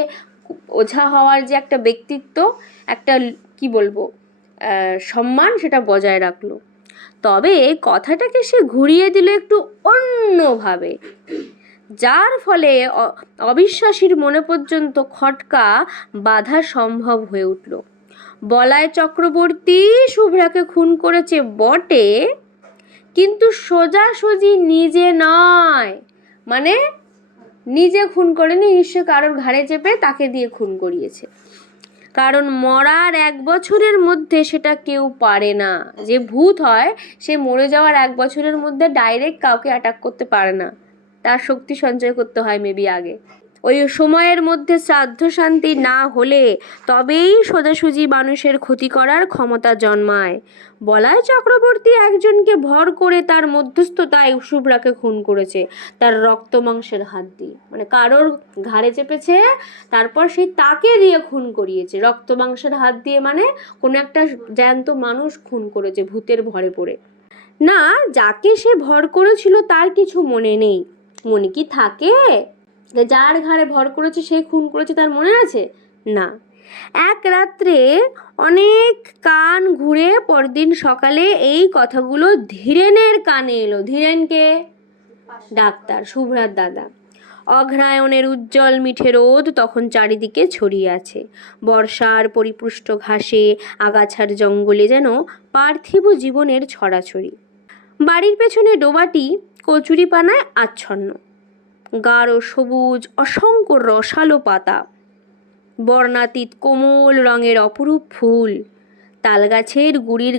ওঝা হওয়ার যে একটা ব্যক্তিত্ব, একটা কি বলবো সম্মান, সেটা বজায় রাখলো। তবে কথাটাকে সে ঘুরিয়ে দিল একটু অন্যভাবে, যার ফলে অবিশ্বাসীর মনে পর্যন্ত খটকা বাঁধা সম্ভব হয়ে উঠল। বলাই চক্রবর্তী শুভ্রাকে খুন করেছে বটে, কিন্তু সোজাসুজি নিজে নয়, মানে নিজে খুন করেনি, নিশ্চয় কারোর ঘাড়ে চেপে তাকে দিয়ে খুন করিয়েছে। কারণ মরার 1 বছরের মধ্যে সেটা কেউ পারে না। যে ভূত হয় সে মরে যাওয়ার 1 বছরের মধ্যে ডাইরেক্ট কাউকে অ্যাটাক করতে পারে না, তার শক্তি সঞ্চয় করতে হয় মেবি আগে। ওই সময়ের মধ্যে শ্রাদ্ধ শান্তি না হলে তবেই সোজাসুজি মানুষের ক্ষতি করার ক্ষমতা জন্মায়। বলাই চক্রবর্তী একজনকে ভর করে তার মধ্যস্থতায় শুভ্রাকে খুন করেছে, তার রক্ত মাংসের হাত দিয়ে, মানে কারোর ঘাড়ে চেপেছে, তারপর সেই তাকে দিয়ে খুন করিয়েছে রক্ত মাংসের হাত দিয়ে, মানে কোনো একটা জ্যান্ত মানুষ খুন করেছে ভূতের ভরে পড়ে। না, যাকে সে ভর করেছিল তার কিছু মনে নেই, মনে কি থাকে? যার ঘাড়ে ভর করেছে সে খুন করেছে তার মনে আছে? না। এক রাত্রে অনেক কান ঘুরে পরদিন সকালে এই কথাগুলো ধীরেনের কানে এলো। ধীরেনকে? ডাক্তার, শুভ্রার দাদা। অঘ্রায়ণের উজ্জ্বল মিঠে রোদ তখন চারিদিকে ছড়িয়ে আছে। বর্ষার পরিপুষ্ট ঘাসে আগাছার জঙ্গলে যেন পার্থিব জীবনের ছড়াছড়ি। বাড়ির পেছনে ডোবাটি কচুরিপানায় আচ্ছন্ন। গাঢ় সবুজ অসংখ্য রসালো পাতা, বর্ণাতীত কোমল রঙের অপরূপ ফুল। তালগাছের গুড়ির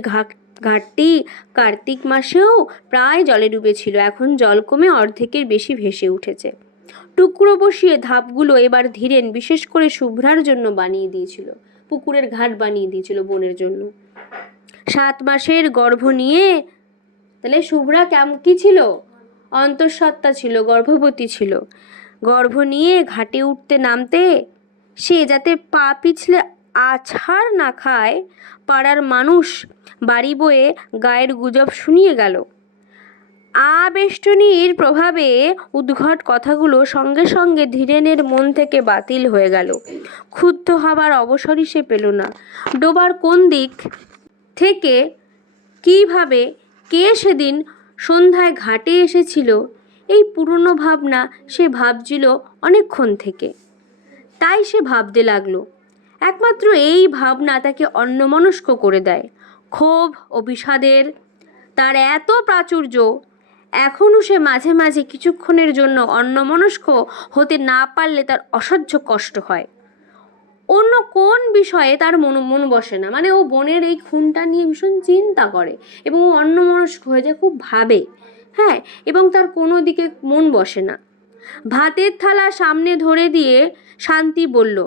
ঘাটটি কার্তিক মাসেও প্রায় জলে ডুবেছিল, এখন জল কমে অর্ধেকের বেশি ভেসে উঠেছে। টুকরো বসিয়ে ধাপগুলো এবার ধীরেন বিশেষ করে শুভ্রার জন্য বানিয়ে দিয়েছিল, পুকুরের ঘাট বানিয়ে দিয়েছিল বোনের জন্য। 7 মাসের গর্ভ নিয়ে, তাহলে শুভ্রা কি ছিল? অন্তঃসত্ত্বা ছিল, গর্ভবতী ছিল। গর্ভ নিয়ে ঘাটে উঠতে নামতে সে যাতে পা পিছলে আছাড় না খায়, পাড়ার মানুষ বাড়ি বয়ে গায়ের গুজব শুনিয়ে গেল। আবেষ্টনীর প্রভাবে উদ্ঘট কথাগুলো সঙ্গে সঙ্গে ধীরেনের মন থেকে বাতিল হয়ে গেল। ক্ষুব্ধ হবার অবসরই সে পেল না। ডোবার কোন দিক থেকে কিভাবে কে সেদিন সন্ধ্যায় ঘাটে এসেছিল এই পুরনো ভাবনা সে ভাবছিল অনেকক্ষণ থেকে। তাই সে ভাবতে লাগলো। একমাত্র এই ভাবনা তাকে অন্যমনস্ক করে দেয়। ক্ষোভ ও বিষাদের তার এত প্রাচুর্য, এখনও সে মাঝে মাঝে কিছুক্ষণের জন্য অন্যমনস্ক হতে না পারলে তার অসহ্য কষ্ট হয়। অন্য কোন বিষয়ে তার মন বসে না, মানে ও বোনের এই খুনটা নিয়ে ভীষণ চিন্তা করে এবং ও অন্যমনস্ক হয়ে যায়, খুব ভাবে, হ্যাঁ, এবং তার কোনো দিকে মন বসে না। ভাতের থালা সামনে ধরে দিয়ে শান্তি বলল,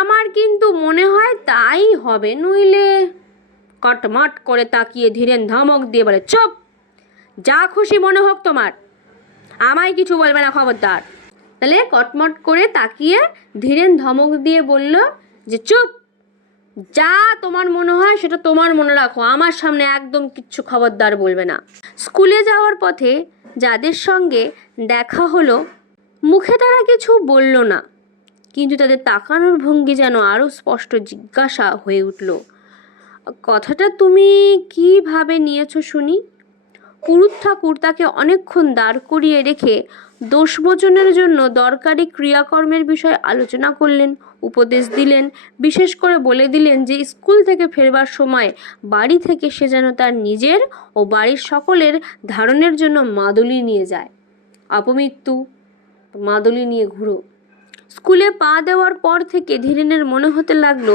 আমার কিন্তু মনে হয় তাই হবে, নইলে। কটমট করে তাকিয়ে ধীরেন ধমক দিয়ে বলে, চুপ, যা খুশি মনে হোক তোমার, আমায় কিছু বলবে না, খবরদার। তাহলে কটমট করে তাকিয়ে ধীরেন ধমক দিয়ে বলল যে, চুপ, যা তোমার মনে হয় সেটা তোমার মনে রাখো, আমার সামনে একদম কিচ্ছু খবরদার বলবে না। স্কুলে যাওয়ার পথে যাদের সঙ্গে দেখা হলো, মুখে তারা কিছু বলল না, কিন্তু তাদের তাকানোর ভঙ্গি যেন আরও স্পষ্ট জিজ্ঞাসা হয়ে উঠল, কথাটা তুমি কীভাবে নিয়েছো শুনি? পুরুত ঠাকুর তাকে অনেকক্ষণ দাঁড় করিয়ে রেখে দোষমোচনের জন্য দরকারি ক্রিয়াকর্মের বিষয়ে আলোচনা করলেন, উপদেশ দিলেন, বিশেষ করে বলে দিলেন যে স্কুল থেকে ফেরবার সময় বাড়ি থেকে সে যেন তার নিজের ও বাড়ির সকলের ধারণের জন্য মাদুলি নিয়ে যায়। অপমৃত্যু, মাদুলি নিয়ে ঘুরো। স্কুলে পা দেওয়ার পর থেকে ধীরেনের মনে হতে লাগলো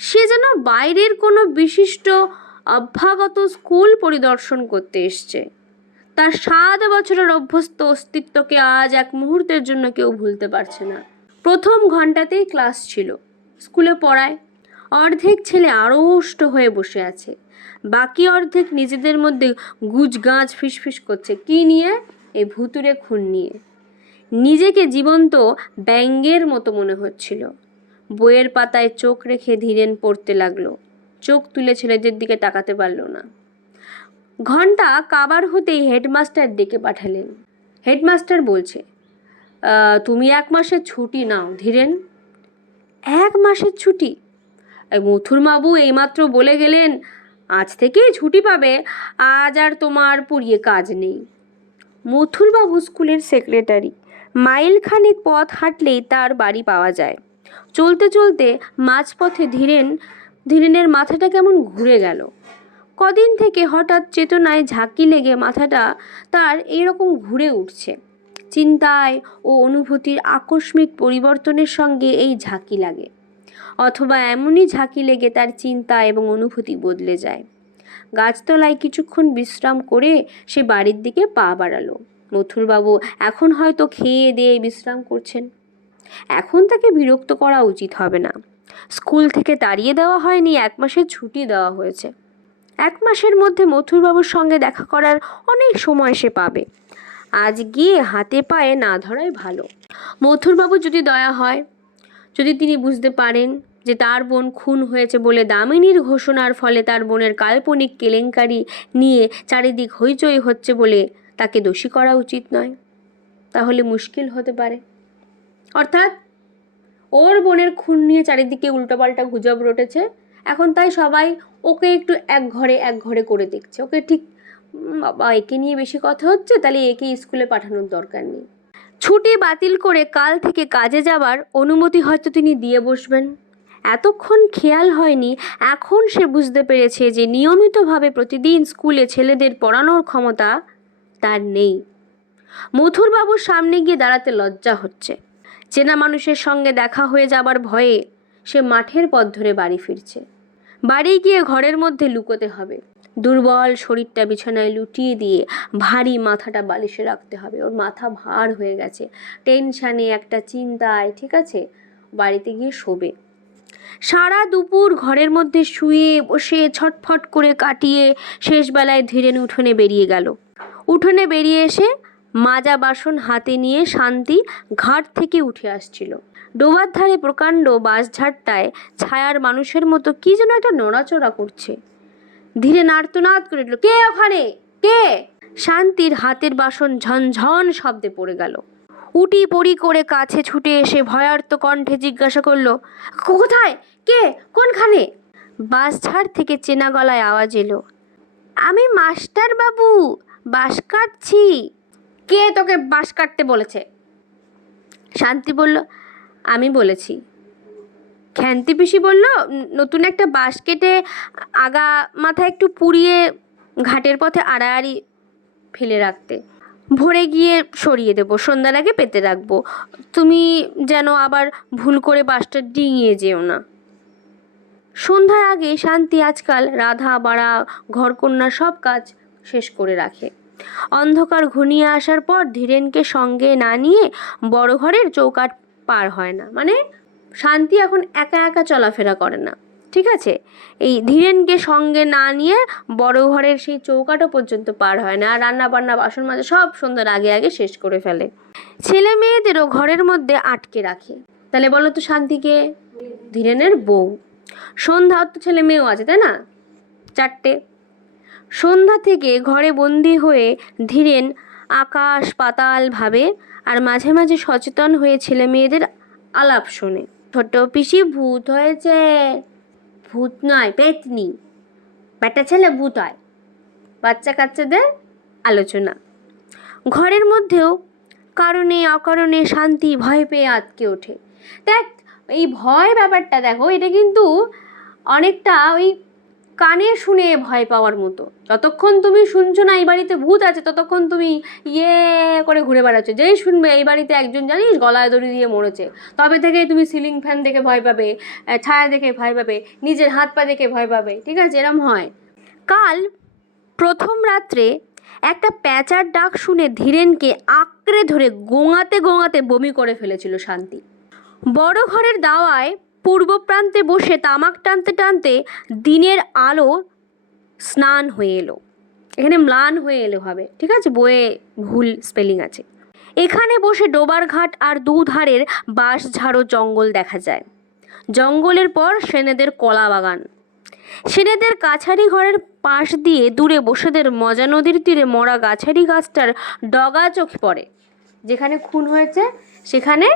সে যেন বাইরের কোনো বিশিষ্ট অভ্যাগত স্কুল পরিদর্শন করতে এসছে। তার 7 বছরের অভ্যস্ত অস্তিত্বকে আজ এক মুহূর্তের জন্য কেউ ভুলতে পারছে না। প্রথম ঘন্টাতেই ক্লাস ছিল। স্কুলে পড়ায় অর্ধেক ছেলে আড়ষ্ট হয়ে বসে আছে, বাকি অর্ধেক নিজেদের মধ্যে গুজগাছ ফিসফিস করছে। কি নিয়ে? এই ভুতুড়ে খুন নিয়ে। নিজেকে জীবন্ত ব্যঙ্গের মতো মনে হচ্ছিল। বইয়ের পাতায় চোখ রেখে ধীরেন পড়তে লাগলো। চোখ তুলে ছেলেদের দিকে তাকাতে পারল না। ঘন্টা কাবার হতেই হেডমাস্টার ডেকে পাঠালেন। হেডমাস্টার বলছে, তুমি 1 মাসের ছুটি নাও ধীরেন। 1 মাসের ছুটি? মথুরবাবু এইমাত্র বলে গেলেন আজ থেকেই ছুটি পাবে, আজ আর তোমার পড়িয়ে কাজ নেই। মথুরবাবু স্কুলের সেক্রেটারি, মাইলখানেক পথ হাঁটলেই তার বাড়ি পাওয়া যায়। চলতে চলতে মাঝপথে ধীরেনের মাথাটা কেমন ঘুরে গেল। কদিন থেকে হঠাৎ চেতনায় ঝাঁকি লেগে মাথাটা তার এইরকম ঘুরে উঠছে। চিন্তায় ও অনুভূতির আকস্মিক পরিবর্তনের সঙ্গে এই ঝাঁকি লাগে, অথবা এমনই ঝাঁকি লেগে তার চিন্তা এবং অনুভূতি বদলে যায়। গাছতলায় কিছুক্ষণ বিশ্রাম করে সে বাড়ির দিকে পা বাড়ালো। মথুরবাবু এখন হয়তো খেয়ে দিয়ে বিশ্রাম করছেন। এখন তাকে বিরক্ত করা উচিত হবে না। স্কুল থেকে তাড়িয়ে দেওয়া হয়নি, 1 মাসের ছুটি দেওয়া হয়েছে। 1 মাসের মধ্যে মথুরবাবুর সঙ্গে দেখা করার অনেক সময় সে পাবে। আজ গিয়ে হাতে পায়ে না ধরাই ভালো। মথুরবাবু যদি দয়া হয়, যদি তিনি বুঝতে পারেন যে তার বোন খুন হয়েছে বলে দামিনীর ঘোষণার ফলে তার বোনের কাল্পনিক কেলেঙ্কারি নিয়ে চারিদিক হইচই হচ্ছে বলে তাকে দোষী করা উচিত নয়, তাহলে মুশকিল হতে পারে। অর্থাৎ ওর বোনের খুন নিয়ে চারিদিকে উল্টোপাল্টা গুজব রটেছে, এখন তাই সবাই ওকে একটু এক ঘরে করে দেখছে। ওকে ঠিক, বাবা একে নিয়ে বেশি কথা হচ্ছে, তাহলে একে স্কুলে পাঠানোর দরকার নেই। ছুটি বাতিল করে কাল থেকে কাজে যাবার অনুমতি হয়তো তিনি দিয়ে বসবেন। এতক্ষণ খেয়াল হয়নি, এখন সে বুঝতে পেরেছে যে নিয়মিতভাবে প্রতিদিন স্কুলে ছেলেদের পড়ানোর ক্ষমতা তার নেই। মথুরবাবুর সামনে গিয়ে দাঁড়াতে লজ্জা হচ্ছে। চেনা মানুষের সঙ্গে দেখা হয়ে যাবার ভয়ে সে মাঠের পথ ধরে বাড়ি ফিরছে। বাড়ি গিয়ে ঘরের মধ্যে লুকোতে হবে। দুর্বল শরীরটা বিছানায় লুটিয়ে দিয়ে ভারী মাথাটা বালিশে রাখতে হবে। ওর মাথা ভার হয়ে গেছে, টেনশানে, একটা চিন্তায়, ঠিক আছে, বাড়িতে গিয়ে শোবে। সারা দুপুর ঘরের মধ্যে শুয়ে বসে ছটফট করে কাটিয়ে শেষবেলায় ধীরেন উঠোনে বেরিয়ে গেল। উঠোনে বেরিয়ে এসে মাজা বাসন হাতে নিয়ে শান্তি ঘাট থেকে উঠে আসছিল। ডোবার ধারে প্রকাণ্ড বাঁশঝাড়টায় ছায়ার মানুষের মতো কি যেন একটা নড়াচড়া করছে। ধীরে নার্তনাদ করে উঠল, কে ওখানে, কে? শান্তির হাতের বাসন ঝনঝন শব্দে পড়ে গেল। উটি পড়ি করে কাছে ছুটে এসে ভয়ার্ত কণ্ঠে জিজ্ঞাসা করলো, কোথায়, কে, কোনখানে? বাঁশঝাড় থেকে চেনা গলায় আওয়াজ এলো, আমি মাস্টার বাবু, বাঁশ কাটছি। কে তোকে বাঁশ কাটতে বলেছে? শান্তি বলল, আমি বলেছি। খ্যান্তি পিসি বলল, নতুন একটা বাঁশ কেটে আগা মাথা একটু পুড়িয়ে ঘাটের পথে আড়াআড়ি ফেলে রাখতে, ভোরে গিয়ে সরিয়ে দেবো, সন্ধ্যার আগে পেতে রাখবো, তুমি যেন আবার ভুল করে বাঁশটা ডিঙিয়ে যেও না। সন্ধ্যার আগে শান্তি আজকাল রাধা বাড়া ঘরকন্যা সব কাজ শেষ করে রাখে। অন্ধকার ঘনিয়ে আসার পর ধীরেনকে সঙ্গে না নিয়ে বড় ঘরের চৌকাঠ পার হয় না। মানে শান্তি এখন একা একা চলাফেরা করে না, ঠিক আছে? এই ধীরেনকে সঙ্গে না নিয়ে বড় ঘরের সেই চৌকাঠও পর্যন্ত পার হয় না। আর রান্না বান্না বাসন মাজা সব সন্ধ্যার আগে আগে শেষ করে ফেলে। ছেলে মেয়েদেরও ঘরের মধ্যে আটকে রাখে। তাহলে বলো তো শান্তিকে? ধীরেনের বউ। সন্ধ্যার তো ছেলে মেয়েও আছে, তাই না? 4টে। সন্ধ্যা থেকে ঘরে বন্দি হয়ে ধীরেন আকাশ পাতাল ভাবে, আর মাঝে মাঝে সচেতন হয়ে ছেলে মেয়েদের আলাপ শোনে। ছোট পিসি ভূত হয়েছে। ভূত নয়, পেতনি। বেটা ছেলে ভূত হয়। বাচ্চা কাচ্চাদের আলোচনা। ঘরের মধ্যেও কারণে অকারণে শান্তি ভয় পেয়ে আটকে ওঠে। দেখ, এই ভয় ব্যাপারটা দেখো, এটা কিন্তু অনেকটা ওই কানে শুনে ভয় পাওয়ার মতো। যতক্ষণ তুমি শুনছো না এই বাড়িতে ভূত আছে, ততক্ষণ তুমি ইয়ে করে ঘুরে বেড়াচ্ছ। যেই শুনবে এই বাড়িতে একজন জানিস গলায় দড়ি দিয়ে মরেছে, তবে থেকেই তুমি সিলিং ফ্যান দেখে ভয় পাবে, ছায়া দেখে ভয় পাবে, নিজের হাত পা দেখে ভয় পাবে, ঠিক আছে? এরম হয়। কাল প্রথম রাত্রে একটা প্যাঁচার ডাক শুনে ধীরেনকে আঁকড়ে ধরে গোঙাতে গোঙাতে বমি করে ফেলেছিল শান্তি। বড় ঘরের দাওয়ায় পূর্ব প্রান্তে বসে তামাক টানতে টানতে দিনের আলো স্নান হয়ে এলো। এখানে ম্লান হয়ে এলো হবে, ঠিক আছে? বইয়ে ভুল স্পেলিং আছে। এখানে বসে ডোবার ঘাট আর দুধারের বাঁশ ঝাড়ো জঙ্গল দেখা যায়। জঙ্গলের পর সেনেদের কলা বাগান। সেনেদের কাছারি ঘরের পাশ দিয়ে দূরে বসেদের মজা নদীর তীরে মরা গাছারি গাছটার ডগা চোখ পড়ে। যেখানে খুন হয়েছে সেখানে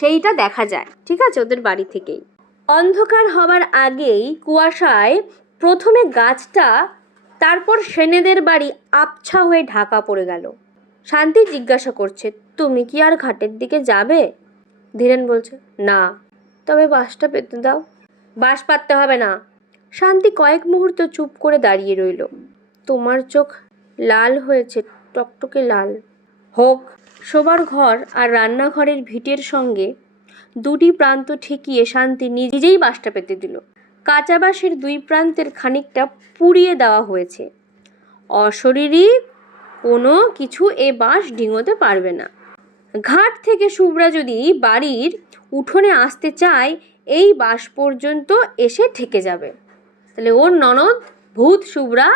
সেইটা দেখা যায়, ঠিক আছে? ওদের বাড়ি থেকেই। অন্ধকার হবার আগেই কুয়াশায় প্রথমে গাছটা, তারপর সেনেদের বাড়ি আবছা হয়ে ঢাকা পড়ে গেল। শান্তি জিজ্ঞাসা করছে, তুমি কি আর ঘাটের দিকে যাবে? ধীরেন বলছে, না। তবে বাঁশটা পেতে দাও। বাঁশ পাততে হবে না। শান্তি কয়েক মুহূর্ত চুপ করে দাঁড়িয়ে রইল। তোমার চোখ লাল হয়েছে, টকটকে লাল। হোক। শোবার ঘর আর রান্নাঘরের ভিটের সঙ্গে দুটি প্রান্ত ঠেকিয়ে শান্তি নিজেই বাঁশটা পেতে দিল। কাঁচা বাঁশের দুই প্রান্তের খানিকটা পুড়িয়ে দেওয়া হয়েছে। অশরীরী কোনো কিছু এ বাঁশ ডিঙোতে পারবে না। ঘাট থেকে শুভ্রা যদি বাড়ির উঠোনে আসতে চায়, এই বাঁশ পর্যন্ত এসে ঠেকে যাবে। তাহলে ওর ননদ ভূত শুভ্রা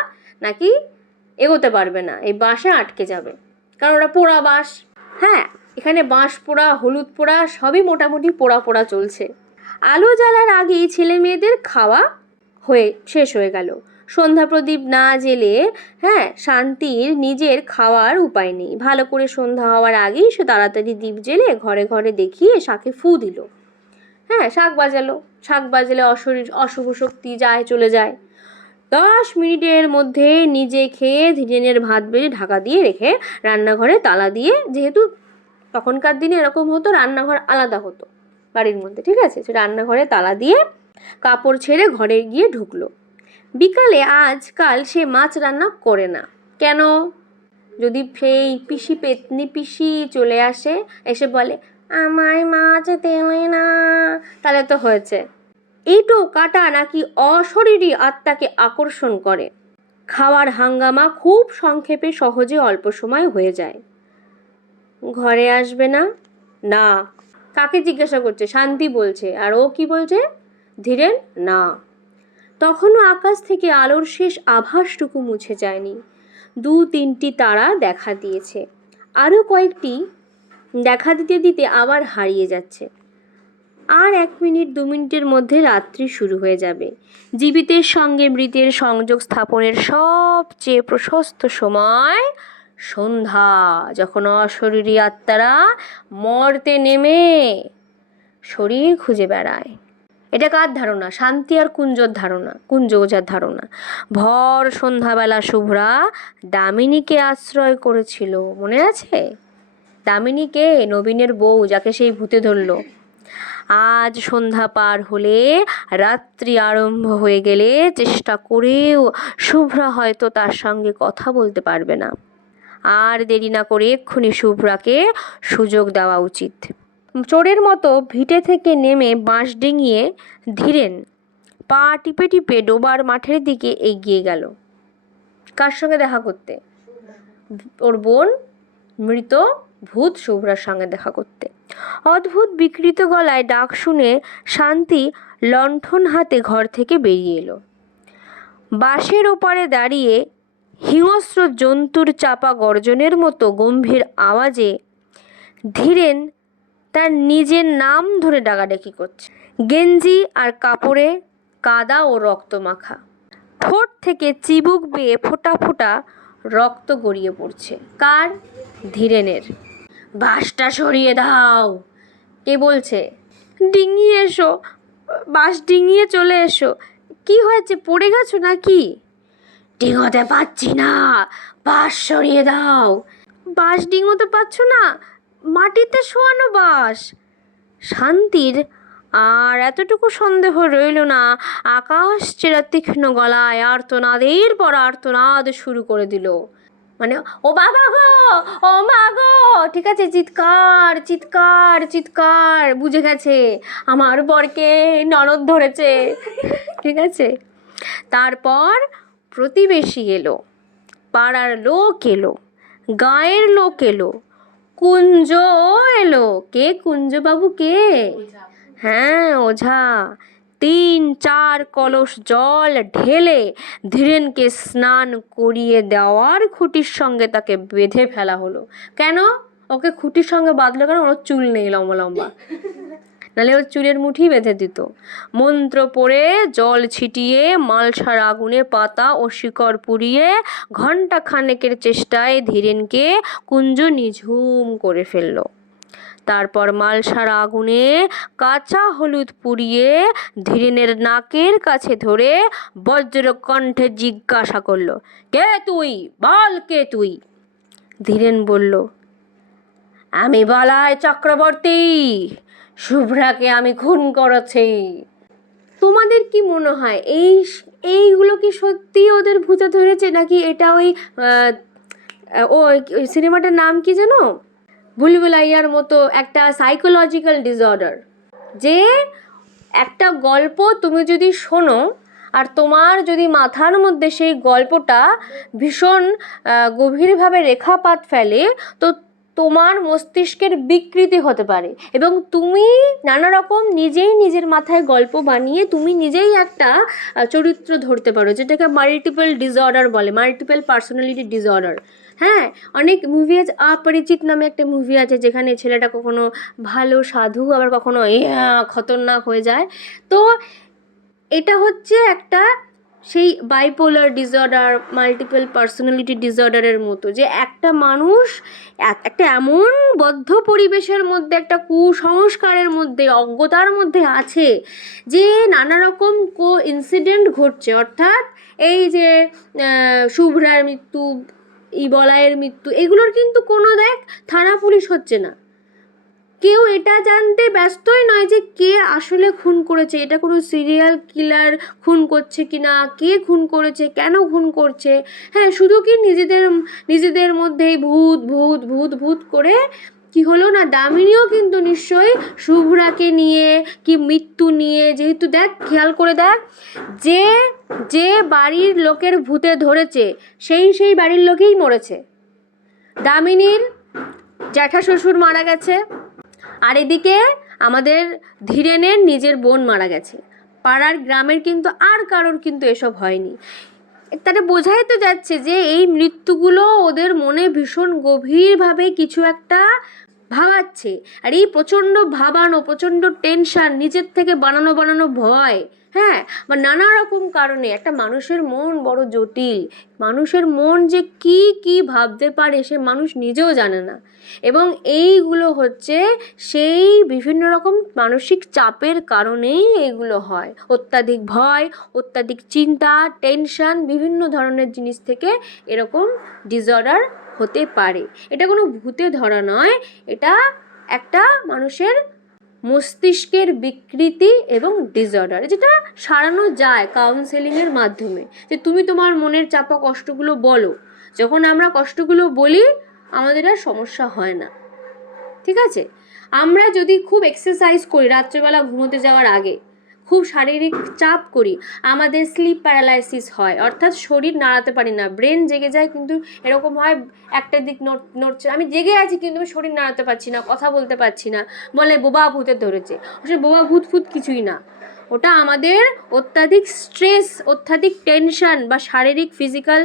নাকি এগোতে পারবে না, এই বাঁশে আটকে যাবে, কারণ ওটা পোড়া বাঁশ। হ্যাঁ, এখানে বাঁশ পোড়া, হলুদ পোড়া, সবই মোটামুটি পোড়া পোড়া চলছে। আলো জ্বালার আগেই ছেলে মেয়েদের খাওয়া শেষ হয়ে গেল। সন্ধ্যা প্রদীপ না জেলে শান্তির নিজের খাওয়ার উপায় নেই। ভালো করে সন্ধ্যা হওয়ার আগেই সে তাড়াতাড়ি দীপ জেলে ঘরে ঘরে দেখিয়ে শাঁখে ফু দিল। শাঁখ বাজালে অশুভ শক্তি চলে যায়। 10 মিনিটের মধ্যে নিজে খেয়ে ধীরেনের ভাত বেড়ে ঢাকা দিয়ে রেখে রান্নাঘরে তালা দিয়ে, যেহেতু তখনকার দিনে এরকম হতো, রান্নাঘর আলাদা হতো বাড়ির মধ্যে, ঠিক আছে? সে রান্নাঘরে তালা দিয়ে কাপড় ছেড়ে ঘরে গিয়ে ঢুকলো। বিকালে আজকাল সে মাছ রান্না করে না। কেন? যদি সেই পিসি পেতনি পিসি চলে আসে, এসে বলে আমায় মাছ দেবে না, তাহলে তো হয়েছে। এঁটো কাটা নাকি অশরীরী আত্মাকে আকর্ষণ করে। খাওয়ার হাঙ্গামা খুব সংক্ষেপে সহজে অল্প সময় হয়ে যায়। ঘরে আসবে না? না। কাকে জিজ্ঞাসা করছে? শান্তি বলছে। আর ও কি বলছে? ধীরেন? না। তখনও আকাশ থেকে আলোর শেষ আভাসটুকু মুছে যায়নি। 2-3টি তারা দেখা দিয়েছে, আরও কয়েকটি দেখা দিতে দিতে আবার হারিয়ে যাচ্ছে। আর 1 মিনিট 2 মিনিটের মধ্যে রাত্রি শুরু হয়ে যাবে। জীবিতের সঙ্গে মৃতের সংযোগ স্থাপনের সবচেয়ে প্রশস্ত সময় সন্ধ্যা, যখন অশরীরী আত্মারা মর্তে নেমে শরীর খুঁজে বেড়ায়। এটা কার ধারণা? শান্তি আর কুঞ্জর ধারণা, কুঞ্জ ওঝার ধারণা। ভর সন্ধ্যাবেলা শুভ্রা দামিনীকে আশ্রয় করেছিল, মনে আছে? দামিনীকে, নবীনের বউ, যাকে সেই ভূতে ধরলো। আজ সন্ধ্যা পার হলে, রাত্রি আরম্ভ হয়ে গেলে চেষ্টা করেও শুভ্রা হয়তো তার সঙ্গে কথা বলতে পারবে না। আর দেরি না করে এক্ষুনি শুভ্রাকে সুযোগ দেওয়া উচিত। চোরের মতো ভিটে থেকে নেমে বাঁশ ডিঙিয়ে ধীরেন পা টিপে টিপে ডোবার মাঠের দিকে এগিয়ে গেল। কার সঙ্গে দেখা করতে? ওর বোন মৃত ভূত শুভ্রার সঙ্গে দেখা করতে। অদ্ভুত বিকৃত গলায় ডাক শুনে শান্তি লণ্ঠন হাতে ঘর থেকে বেরিয়ে এলো। বাঁশের ওপারে দাঁড়িয়ে হিংস্র জন্তুর চাপা গর্জনের মতো গম্ভীর আওয়াজে ধীরেন তার নিজের নাম ধরে ডাকাডাকি করছে। গেঞ্জি আর কাপড়ে কাদা ও রক্ত মাখা, ঠোঁট থেকে চিবুক বেয়ে ফোঁটা ফোঁটা রক্ত গড়িয়ে পড়ছে। কার? ধীরেনের। বাঁশটা সরিয়ে দাও। কে বলছে? ডিঙিয়ে এসো, বাঁশ ডিঙিয়ে চলে এসো। কি হয়েছে, পড়ে গেছো নাকি? ডিঙোতে পাচ্ছি না, বাঁশ সরিয়ে দাও। বাঁশ ডিঙোতে পাচ্ছ না? মাটিতে শোয়ানো বাঁশ। শান্তির আর এতটুকু সন্দেহ রইল না। আকাশ চেরা তীক্ষ্ণ গলায় আর্তনাদের পর আর্তনাদ শুরু করে দিল। মানে ও বাবা গো, ও মা গো, ঠিক আছে, চিৎকার চিৎকার চিৎকার, বুঝে গেছে আমার বরকে ননদ ধরেছে, ঠিক আছে। তারপর প্রতিবেশী এলো, পাড়ার লোক এলো, গাঁয়ের লোক এলো, কুঞ্জ এলো। কে কুঞ্জবাবু? কে? হ্যাঁ, ওঝা। 3-4 কলস জল ঢেলে ধীরেনকে স্নান করিয়ে দেওয়ার খুঁটির সঙ্গে তাকে বেঁধে ফেলা হলো। কেন ওকে খুঁটির সঙ্গে বাঁধলো? কেন? ওর চুল নেই লম্বা লম্বা, নাহলে ওর চুলের মুঠি বেঁধে দিত। মন্ত্র পড়ে জল ছিটিয়ে মালসার আগুনে পাতা ও শিকড় পুড়িয়ে ঘণ্টা খানেকের চেষ্টায় ধীরেনকে কুঞ্জ নিঝুম করে ফেলল। তারপর মালসার আগুনে কাঁচা হলুদ পুড়িয়ে ধীরেনের নাকের কাছে ধরে বজ্র কণ্ঠে জিজ্ঞাসা করল, কে তুই? বল, কে তুই? ধীরেন বলল, আমি বলাই চক্রবর্তী, শুভ্রাকে আমি খুন করেছি। তোমাদের কি মনে হয় এইগুলো কি সত্যি ওদের ভূতে ধরেছে, নাকি এটা ওই সিনেমাটার নাম কি যেন, ভুলভুলাইয়ার মতো একটা সাইকোলজিক্যাল ডিসঅর্ডার? যে একটা গল্প তুমি যদি শোনো আর তোমার যদি মাথার মধ্যে সেই গল্পটা ভীষণ গভীরভাবে রেখাপাত ফেলে, তো তোমার মস্তিষ্কের বিকৃতি হতে পারে এবং তুমি নানা রকম নিজেই নিজের মাথায় গল্প বানিয়ে তুমি নিজেই একটা চরিত্র ধরতে পারো, যেটাকে মাল্টিপল ডিসঅর্ডার বলে, মাল্টিপল পার্সোনালিটি ডিসঅর্ডার। হ্যাঁ, অনেক মুভি আছে, অপরিচিত নামে একটা মুভি আছে, যেখানে ছেলেটা কখনো ভালো সাধু আবার কখনো খতরনাক হয়ে যায়। তো এটা হচ্ছে একটা সেই বাইপোলার ডিসঅর্ডার, মাল্টিপল পার্সোনালিটি ডিসঅর্ডারের মতো, যে একটা মানুষ একটা এমন বদ্ধ পরিবেশের মধ্যে, একটা কুসংস্কারের মধ্যে, অজ্ঞতার মধ্যে আছে যে নানা রকম ইনসিডেন্ট ঘটছে। অর্থাৎ এই যে শুভ্রার মৃত্যু, বলাইয়ের মৃত্যু, এগুলোর কিন্তু কোনো থানা পুলিশ হচ্ছে না, কেউ এটা জানতে ব্যস্তই নয় যে কে আসলে খুন করেছে, এটা কোনো সিরিয়াল কিলার খুন করছে কিনা, কে খুন করেছে, কেন খুন করছে। হ্যাঁ, শুধু কি নিজেদের মধ্যেই ভূত ভূত ভূত ভূত করে কি হলো না, দামিনীও কিন্তু নিশ্চয়ই শুভ্রাকে নিয়ে কি মৃত্যু নিয়ে, যেহেতু দেখ, খেয়াল করে দেখ, যে বাড়ির লোকের ভূতে ধরেছে সেই বাড়ির লোকেই মরেছে। দামিনীর জ্যাঠা শ্বশুর মারা গেছে, আর এদিকে আমাদের ধীরেনের নিজের বোন মারা গেছে। পাড়ার গ্রামের কিন্তু আর কারোর কিন্তু এসব হয়নি। তারা বোঝাই তো যাচ্ছে যে এই মৃত্যুগুলো ওদের মনে ভীষণ গভীরভাবে কিছু একটা ভাবাচ্ছে। আর এই প্রচণ্ড ভাবানো, প্রচণ্ড টেনশন, নিজের থেকে বানানো ভয়, হ্যাঁ, বা নানা রকম কারণে একটা মানুষের মন বড় জটিল, মানুষের মন যে কি কি ভাবতে পারে সে মানুষ নিজেও জানে না। এবং এইগুলো হচ্ছে সেই বিভিন্ন রকম মানসিক চাপের কারণেই এইগুলো হয়। অত্যাধিক ভয়, অত্যাধিক চিন্তা, টেনশন, বিভিন্ন ধরনের জিনিস থেকে এরকম ডিসঅর্ডার হতে পারে। এটা কোনো ভূতে ধরা নয়, এটা একটা মানুষের মস্তিষ্কের বিকৃতি এবং ডিসঅর্ডার, যেটা সারানো যায় কাউন্সেলিংয়ের মাধ্যমে। যে তুমি তোমার মনের চাপা কষ্টগুলো বলো, যখন আমরা কষ্টগুলো বলি আমাদের আর সমস্যা হয় না। ঠিক আছে, আমরা যদি খুব এক্সারসাইজ করি রাত্রেবেলা ঘুমোতে যাওয়ার আগে, খুব শারীরিক চাপ করি, আমাদের স্লিপ প্যারালাইসিস হয়, অর্থাৎ শরীর নাড়াতে পারি না, ব্রেন জেগে যায় কিন্তু এরকম হয় একটা দিক নড়ছে, আমি জেগে আছি কিন্তু আমি শরীর নাড়াতে পারছি না, কথা বলতে পারছি না, বলে বোবা ভূতে ধরেছে। সে বোবা ভূত ফুত কিছুই না, ওটা আমাদের অত্যাধিক স্ট্রেস, অত্যাধিক টেনশন বা শারীরিক ফিজিক্যাল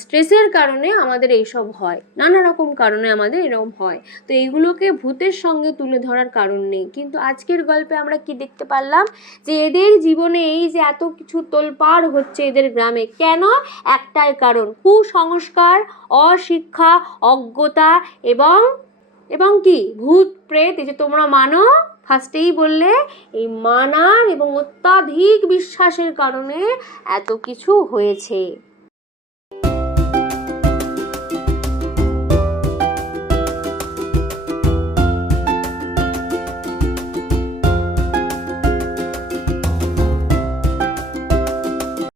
স্ট্রেসের কারণে আমাদের এইসব হয়, নানা রকম কারণে আমাদের এরকম হয়। তো এইগুলোকে ভূতের সঙ্গে তুলে ধরার কারণ নেই। কিন্তু আজকের গল্পে আমরা কি দেখতে পারলাম, যে এদের জীবনে এই যে এত কিছু তোলপাড় হচ্ছে এদের গ্রামে, কেন? একটাই কারণ, কুসংস্কার, অশিক্ষা, অজ্ঞতা এবং কি ভূত প্রেত, এই যে তোমরা মানো, ফার্স্টেই বললে, এই মানার এবং অত্যাধিক বিশ্বাসের কারণে এত কিছু হয়েছে।